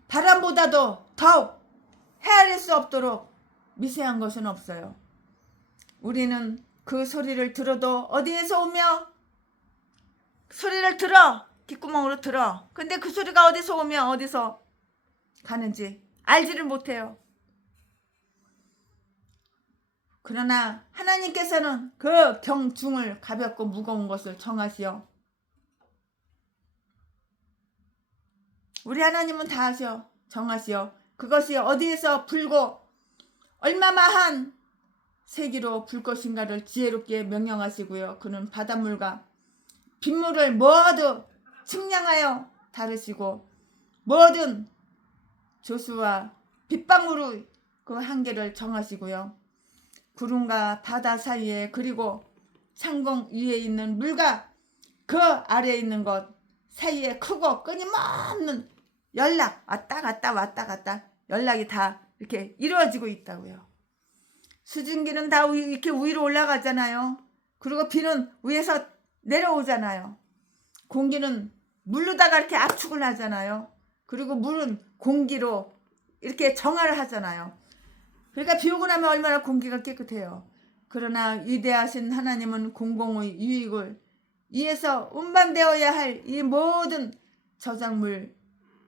바람보다도 더욱 헤아릴 수 없도록 미세한 것은 없어요. 우리는 그 소리를 들어도 어디에서 오며 소리를 들어 귓구멍으로 들어. 근데 그 소리가 어디서 오며 어디서 가는지 알지를 못해요. 그러나 하나님께서는 그 경중을 가볍고 무거운 것을 정하시어. 우리 하나님은 다 하셔. 정하시어. 그것이 어디에서 불고 얼마만한 세기로 불 것인가를 지혜롭게 명령하시고요. 그는 바닷물과 빗물을 모두 측량하여 다루시고 모든 조수와 빗방울의 그 한계를 정하시고요. 구름과 바다 사이에 그리고 창공 위에 있는 물과 그 아래에 있는 것 사이에 크고 끊임없는 연락 왔다 갔다 연락이 다 이렇게 이루어지고 있다고요. 수증기는 다 이렇게 위로 올라가잖아요. 그리고 비는 위에서 내려오잖아요. 공기는 물로다가 이렇게 압축을 하잖아요. 그리고 물은 공기로 이렇게 정화를 하잖아요. 그러니까 비 오고 나면 얼마나 공기가 깨끗해요. 그러나 위대하신 하나님은 공공의 유익을 위해서 운반되어야 할 이 모든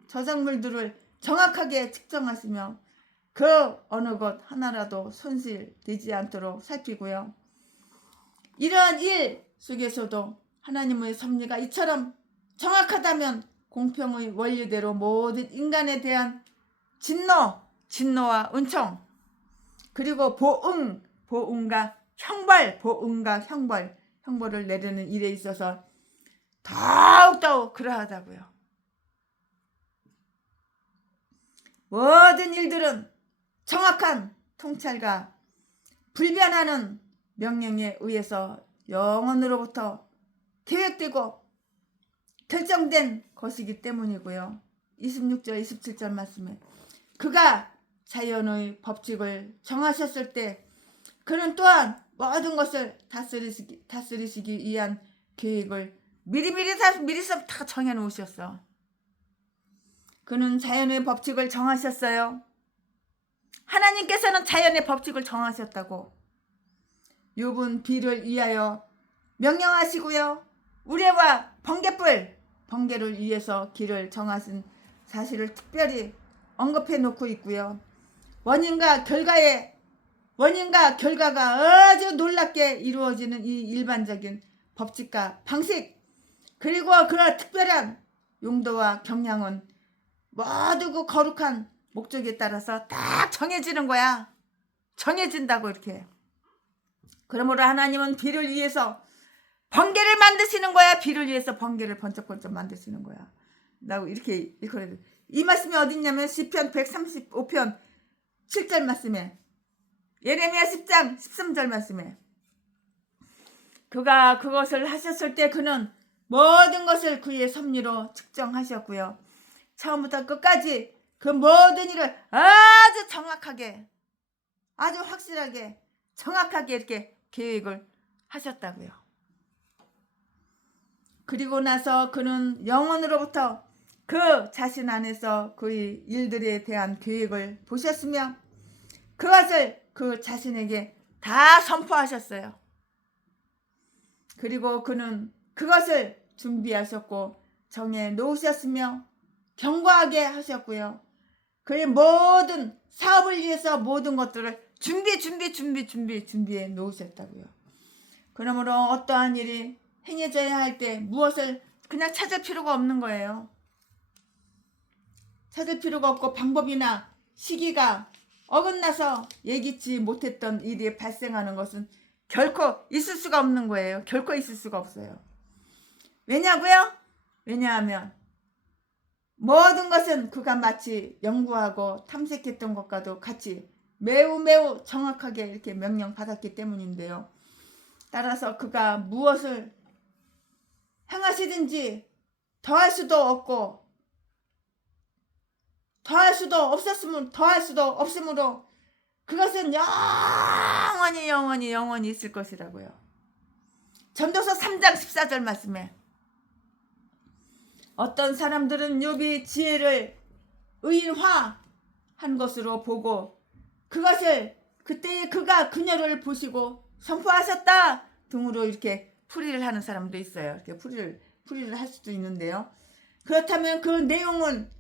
저작물들을 정확하게 측정하시며 그 어느 것 하나라도 손실되지 않도록 살피고요. 이러한 일 속에서도 하나님의 섭리가 이처럼 정확하다면 공평의 원리대로 모든 인간에 대한 진노와 은총, 그리고 보응과 형벌을 내리는 일에 있어서 더욱더욱 그러하다고요. 모든 일들은 정확한 통찰과 불변하는 명령에 의해서 영원으로부터 계획되고 결정된 것이기 때문이고요. 26절 27절 말씀에 그가 자연의 법칙을 정하셨을 때 그는 또한 모든 것을 다스리시기 위한 계획을 미리서 다 정해놓으셨어. 그는 자연의 법칙을 정하셨어요. 하나님께서는 자연의 법칙을 정하셨다고. 욥은 비를 위하여 명령하시고요. 우레와 번개를 위해서 길을 정하신 사실을 특별히 언급해 놓고 있고요. 원인과 결과가 아주 놀랍게 이루어지는 이 일반적인 법칙과 방식, 그리고 그런 특별한 용도와 경향은 모두 그 거룩한 목적에 따라서 딱 정해지는 거야. 정해진다고 이렇게. 그러므로 하나님은 비를 위해서 번개를 만드시는 거야. 비를 위해서 번개를 번쩍번쩍 만드시는 거야. 라고 이렇게 읽어야. 이 말씀이 어딨냐면 시편 135편 7절 말씀에, 예레미야 10장 13절 말씀에, 그가 그것을 하셨을 때 그는 모든 것을 그의 섭리로 측정하셨고요. 처음부터 끝까지 그 모든 일을 아주 정확하게, 아주 확실하게, 정확하게 이렇게 계획을 하셨다고요. 그리고 나서 그는 영원으로부터 그 자신 안에서 그의 일들에 대한 계획을 보셨으며 그것을 그 자신에게 다 선포하셨어요. 그리고 그는 그것을 준비하셨고 정해 놓으셨으며 경고하게 하셨고요. 그의 모든 사업을 위해서 모든 것들을 준비해 놓으셨다고요. 그러므로 어떠한 일이 행해져야 할 때 무엇을 그냥 찾을 필요가 없는 거예요. 찾을 필요가 없고 방법이나 시기가 어긋나서 예기치 못했던 일이 발생하는 것은 결코 있을 수가 없는 거예요. 결코 있을 수가 없어요. 왜냐고요? 왜냐하면 모든 것은 그가 마치 연구하고 탐색했던 것과도 같이 매우 정확하게 이렇게 명령받았기 때문인데요. 따라서 그가 무엇을 행하시든지 더할 수도 없고 더할 수도 없으므로 그것은 영원히 있을 것이라고요. 전도서 3장 14절 말씀에 어떤 사람들은 욥이 지혜를 의인화한 것으로 보고 그것을 그때에 그가 그녀를 보시고 선포하셨다 등으로 이렇게 풀이를 하는 사람도 있어요. 이렇게 풀이를 할 수도 있는데요. 그렇다면 그 내용은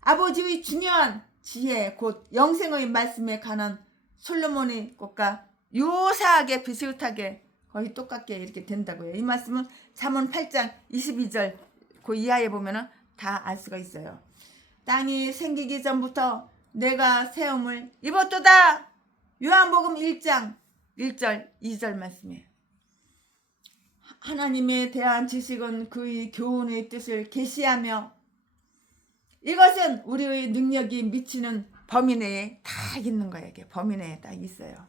아버지의 중요한 지혜 곧 영생의 말씀에 관한 솔로몬의 것과 유사하게 비슷하게 거의 똑같게 이렇게 된다고요. 이 말씀은 잠언 8장 22절 그 이하에 보면은 다 알 수가 있어요. 땅이 생기기 전부터 내가 세움을 입었도다. 요한복음 1장 1절 2절 말씀이에요. 하나님에 대한 지식은 그의 교훈의 뜻을 계시하며 이것은 우리의 능력이 미치는 범위 내에 다 있는 거예요. 이게 범위 내에 딱 있어요.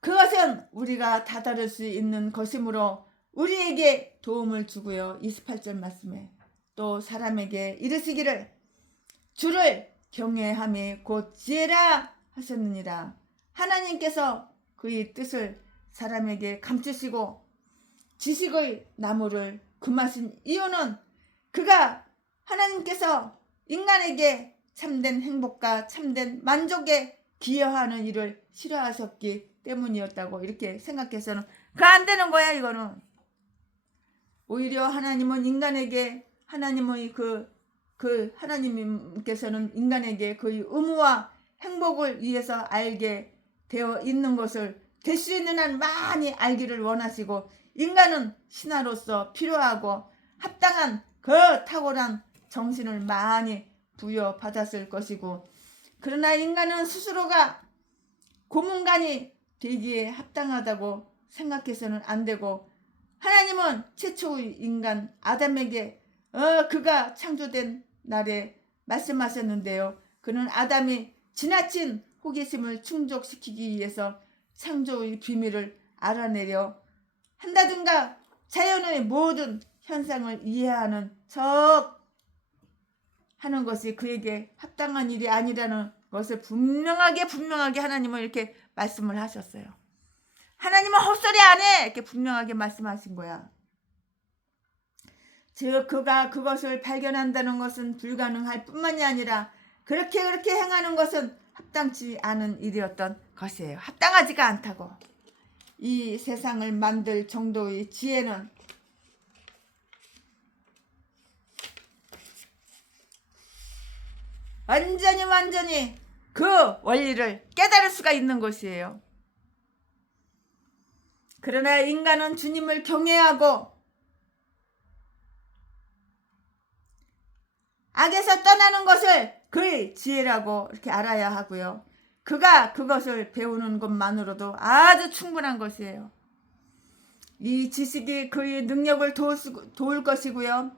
그것은 우리가 다다를 수 있는 것이므로 우리에게 도움을 주고요. 28절 말씀에 또 사람에게 이르시기를 주를 경외함이 곧 지혜라 하셨느니라. 하나님께서 그의 뜻을 사람에게 감추시고 지식의 나무를 금하신 이유는 그가 하나님께서 인간에게 참된 행복과 참된 만족에 기여하는 일을 싫어하셨기 때문이었다고 이렇게 생각해서는 안 되는 거야. 이거는 오히려 하나님은 인간에게 하나님의 하나님께서는 인간에게 그의 의무와 행복을 위해서 알게 되어 있는 것을 될 수 있는 한 많이 알기를 원하시고 인간은 신하로서 필요하고 합당한 그 탁월한 정신을 많이 부여받았을 것이고 그러나 인간은 스스로가 고문관이 되기에 합당하다고 생각해서는 안 되고 하나님은 최초의 인간 아담에게 그가 창조된 날에 말씀하셨는데요. 그는 아담이 지나친 호기심을 충족시키기 위해서 창조의 비밀을 알아내려 한다든가 자연의 모든 현상을 이해하는 척 하는 것이 그에게 합당한 일이 아니라는 것을 분명하게 하나님은 이렇게 말씀을 하셨어요. 하나님은 헛소리 안 해! 이렇게 분명하게 말씀하신 거야. 즉 그가 그것을 발견한다는 것은 불가능할 뿐만이 아니라 그렇게 행하는 것은 합당치 않은 일이었던 것이에요. 합당하지가 않다고. 이 세상을 만들 정도의 지혜는 완전히 그 원리를 깨달을 수가 있는 것이에요. 그러나 인간은 주님을 경외하고 악에서 떠나는 것을 그의 지혜라고 이렇게 알아야 하고요. 그가 그것을 배우는 것만으로도 아주 충분한 것이에요. 이 지식이 그의 능력을 도울 것이고요.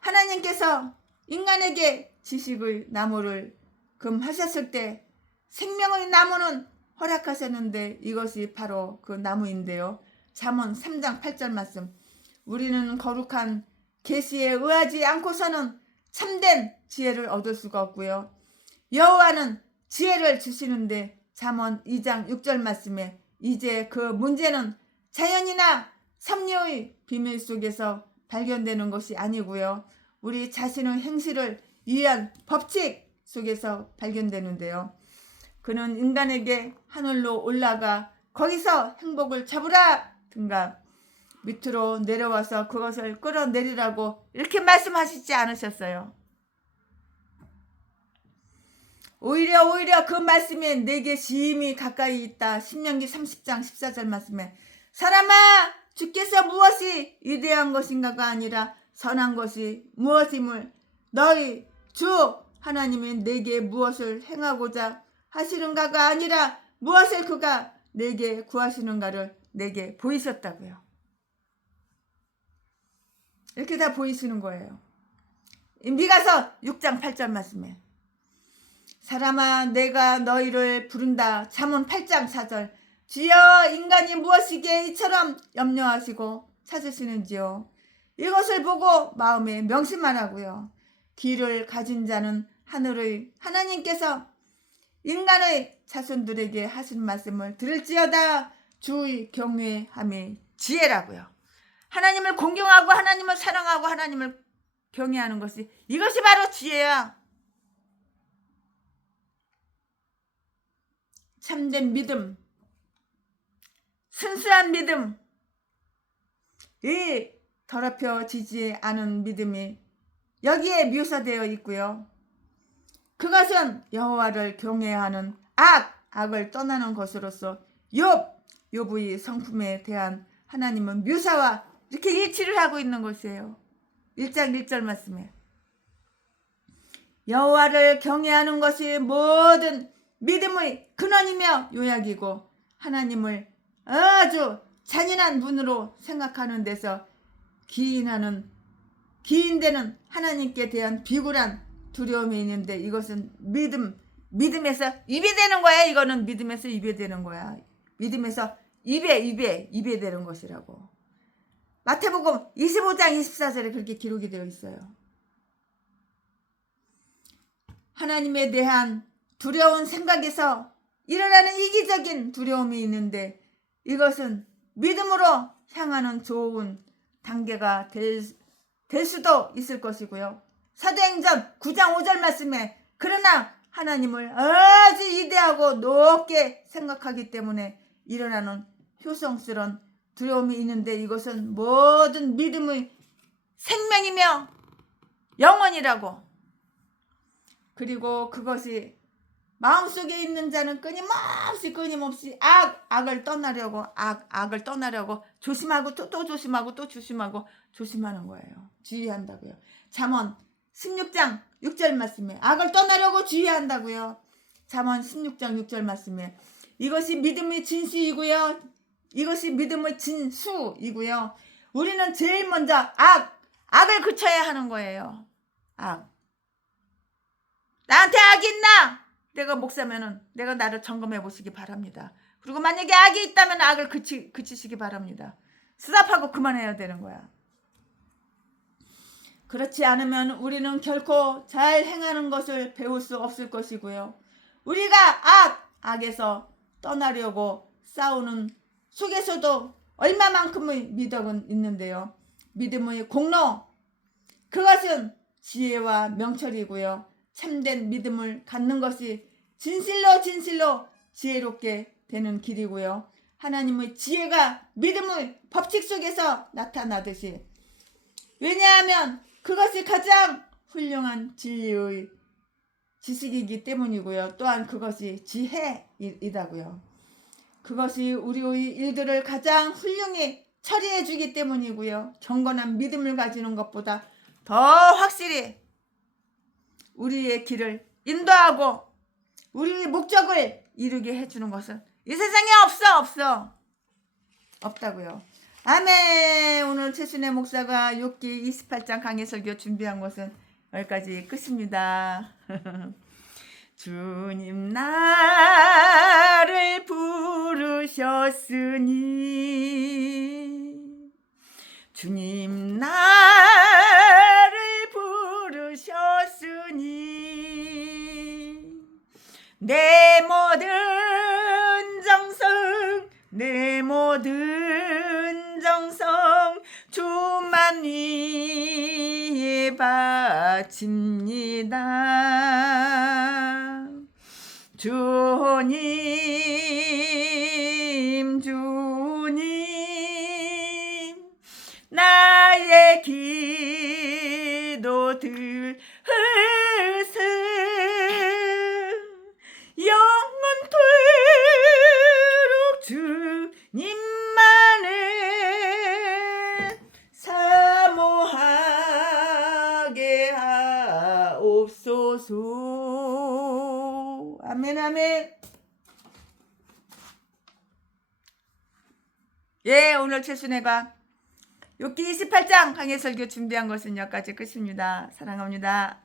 하나님께서 인간에게 지식의 나무를 금하셨을 때 생명의 나무는 허락하셨는데 이것이 바로 그 나무인데요. 잠언 3장 8절 말씀. 우리는 거룩한 계시에 의하지 않고서는 참된 지혜를 얻을 수가 없고요. 여호와는 지혜를 주시는데 잠언 2장 6절 말씀에 이제 그 문제는 자연이나 섭리의 비밀 속에서 발견되는 것이 아니고요. 우리 자신의 행실을 위한 법칙 속에서 발견되는데요. 그는 인간에게 하늘로 올라가 거기서 행복을 잡으라 든가 밑으로 내려와서 그것을 끌어내리라고 이렇게 말씀하시지 않으셨어요. 오히려 그 말씀에 내게 심히 가까이 있다. 신명기 30장 14절 말씀에 사람아 주께서 무엇이 위대한 것인가가 아니라 선한 것이 무엇임을 너희 주 하나님이 내게 무엇을 행하고자 하시는가가 아니라 무엇을 그가 내게 구하시는가를 내게 보이셨다고요. 이렇게 다 보이시는 거예요. 미가서 6장 8절 말씀에 사람아 내가 너희를 부른다. 잠언 8장 4절 주여 인간이 무엇이기에 이처럼 염려하시고 찾으시는지요. 이것을 보고 마음에 명심하라고요. 귀를 가진 자는 하늘의 하나님께서 인간의 자손들에게 하신 말씀을 들을지어다. 주의 경외함이 지혜라고요. 하나님을 공경하고 하나님을 사랑하고 하나님을 경외하는 것이, 이것이 바로 지혜야. 참된 믿음, 순수한 믿음, 이 더럽혀지지 않은 믿음이 여기에 묘사되어 있고요. 그것은 여호와를 경외하는 악을 떠나는 것으로서 욥의 성품에 대한 하나님은 묘사와 이렇게 일치를 하고 있는 것이에요. 1장 1절 말씀에 여호와를 경외하는 것이 모든 믿음의 근원이며 요약이고, 하나님을 아주 잔인한 분으로 생각하는 데서 기인되는 하나님께 대한 비굴한 두려움이 있는데, 이것은 믿음에서 입이 되는 거야. 이거는 믿음에서 입이 되는 거야. 믿음에서 입에 되는 것이라고. 마태복음 25장 24절에 그렇게 기록이 되어 있어요. 하나님에 대한 두려운 생각에서 일어나는 이기적인 두려움이 있는데, 이것은 믿음으로 향하는 좋은 단계가 될 수도 있을 것이고요. 사도행전 9장 5절 말씀에 그러나 하나님을 아주 위대하고 높게 생각하기 때문에 일어나는 효성스러운 두려움이 있는데, 이것은 모든 믿음의 생명이며 영원이라고. 그리고 그것이 마음속에 있는 자는 끊임없이 악을 떠나려고 조심하고 또 조심하는 거예요. 주의한다고요. 잠언 16장 6절 말씀에 악을 떠나려고 주의한다고요. 잠언 16장 6절 말씀에 이것이 믿음의 진수이고요. 이것이 믿음의 진수이고요. 우리는 제일 먼저 악을 그쳐야 하는 거예요. 나한테 악이 있나? 내가 목사면은 내가 나를 점검해 보시기 바랍니다. 그리고 만약에 악이 있다면 악을 그치시기 바랍니다. 스탑하고 그만해야 되는 거야. 그렇지 않으면 우리는 결코 잘 행하는 것을 배울 수 없을 것이고요. 우리가 악에서 떠나려고 싸우는 속에서도 얼마만큼의 믿음은 있는데요. 믿음의 공로, 그것은 지혜와 명철이고요. 참된 믿음을 갖는 것이 진실로 지혜롭게 되는 길이고요. 하나님의 지혜가 믿음의 법칙 속에서 나타나듯이, 왜냐하면 그것이 가장 훌륭한 진리의 지식이기 때문이고요. 또한 그것이 지혜이다고요. 그것이 우리의 일들을 가장 훌륭히 처리해 주기 때문이고요. 경건한 믿음을 가지는 것보다 더 확실히 우리의 길을 인도하고 우리의 목적을 이루게 해주는 것은 이 세상에 없다고요. 아멘. 오늘 최순애 목사가 욥기 28장 강해 설교 준비한 것은 여기까지 끝입니다. 주님 나를 부르셨으니, 주님 나를 부르셨으니, 내 모든 정성 주만 위에 바칩니다. 주님 나의 기도 들으세. 영원토록 주님만을 사모하게 하옵소서. 아멘 아멘. 예, 오늘 최순애가 욥기 28장 강해 설교 준비한 것은 여기까지 끝입니다. 사랑합니다.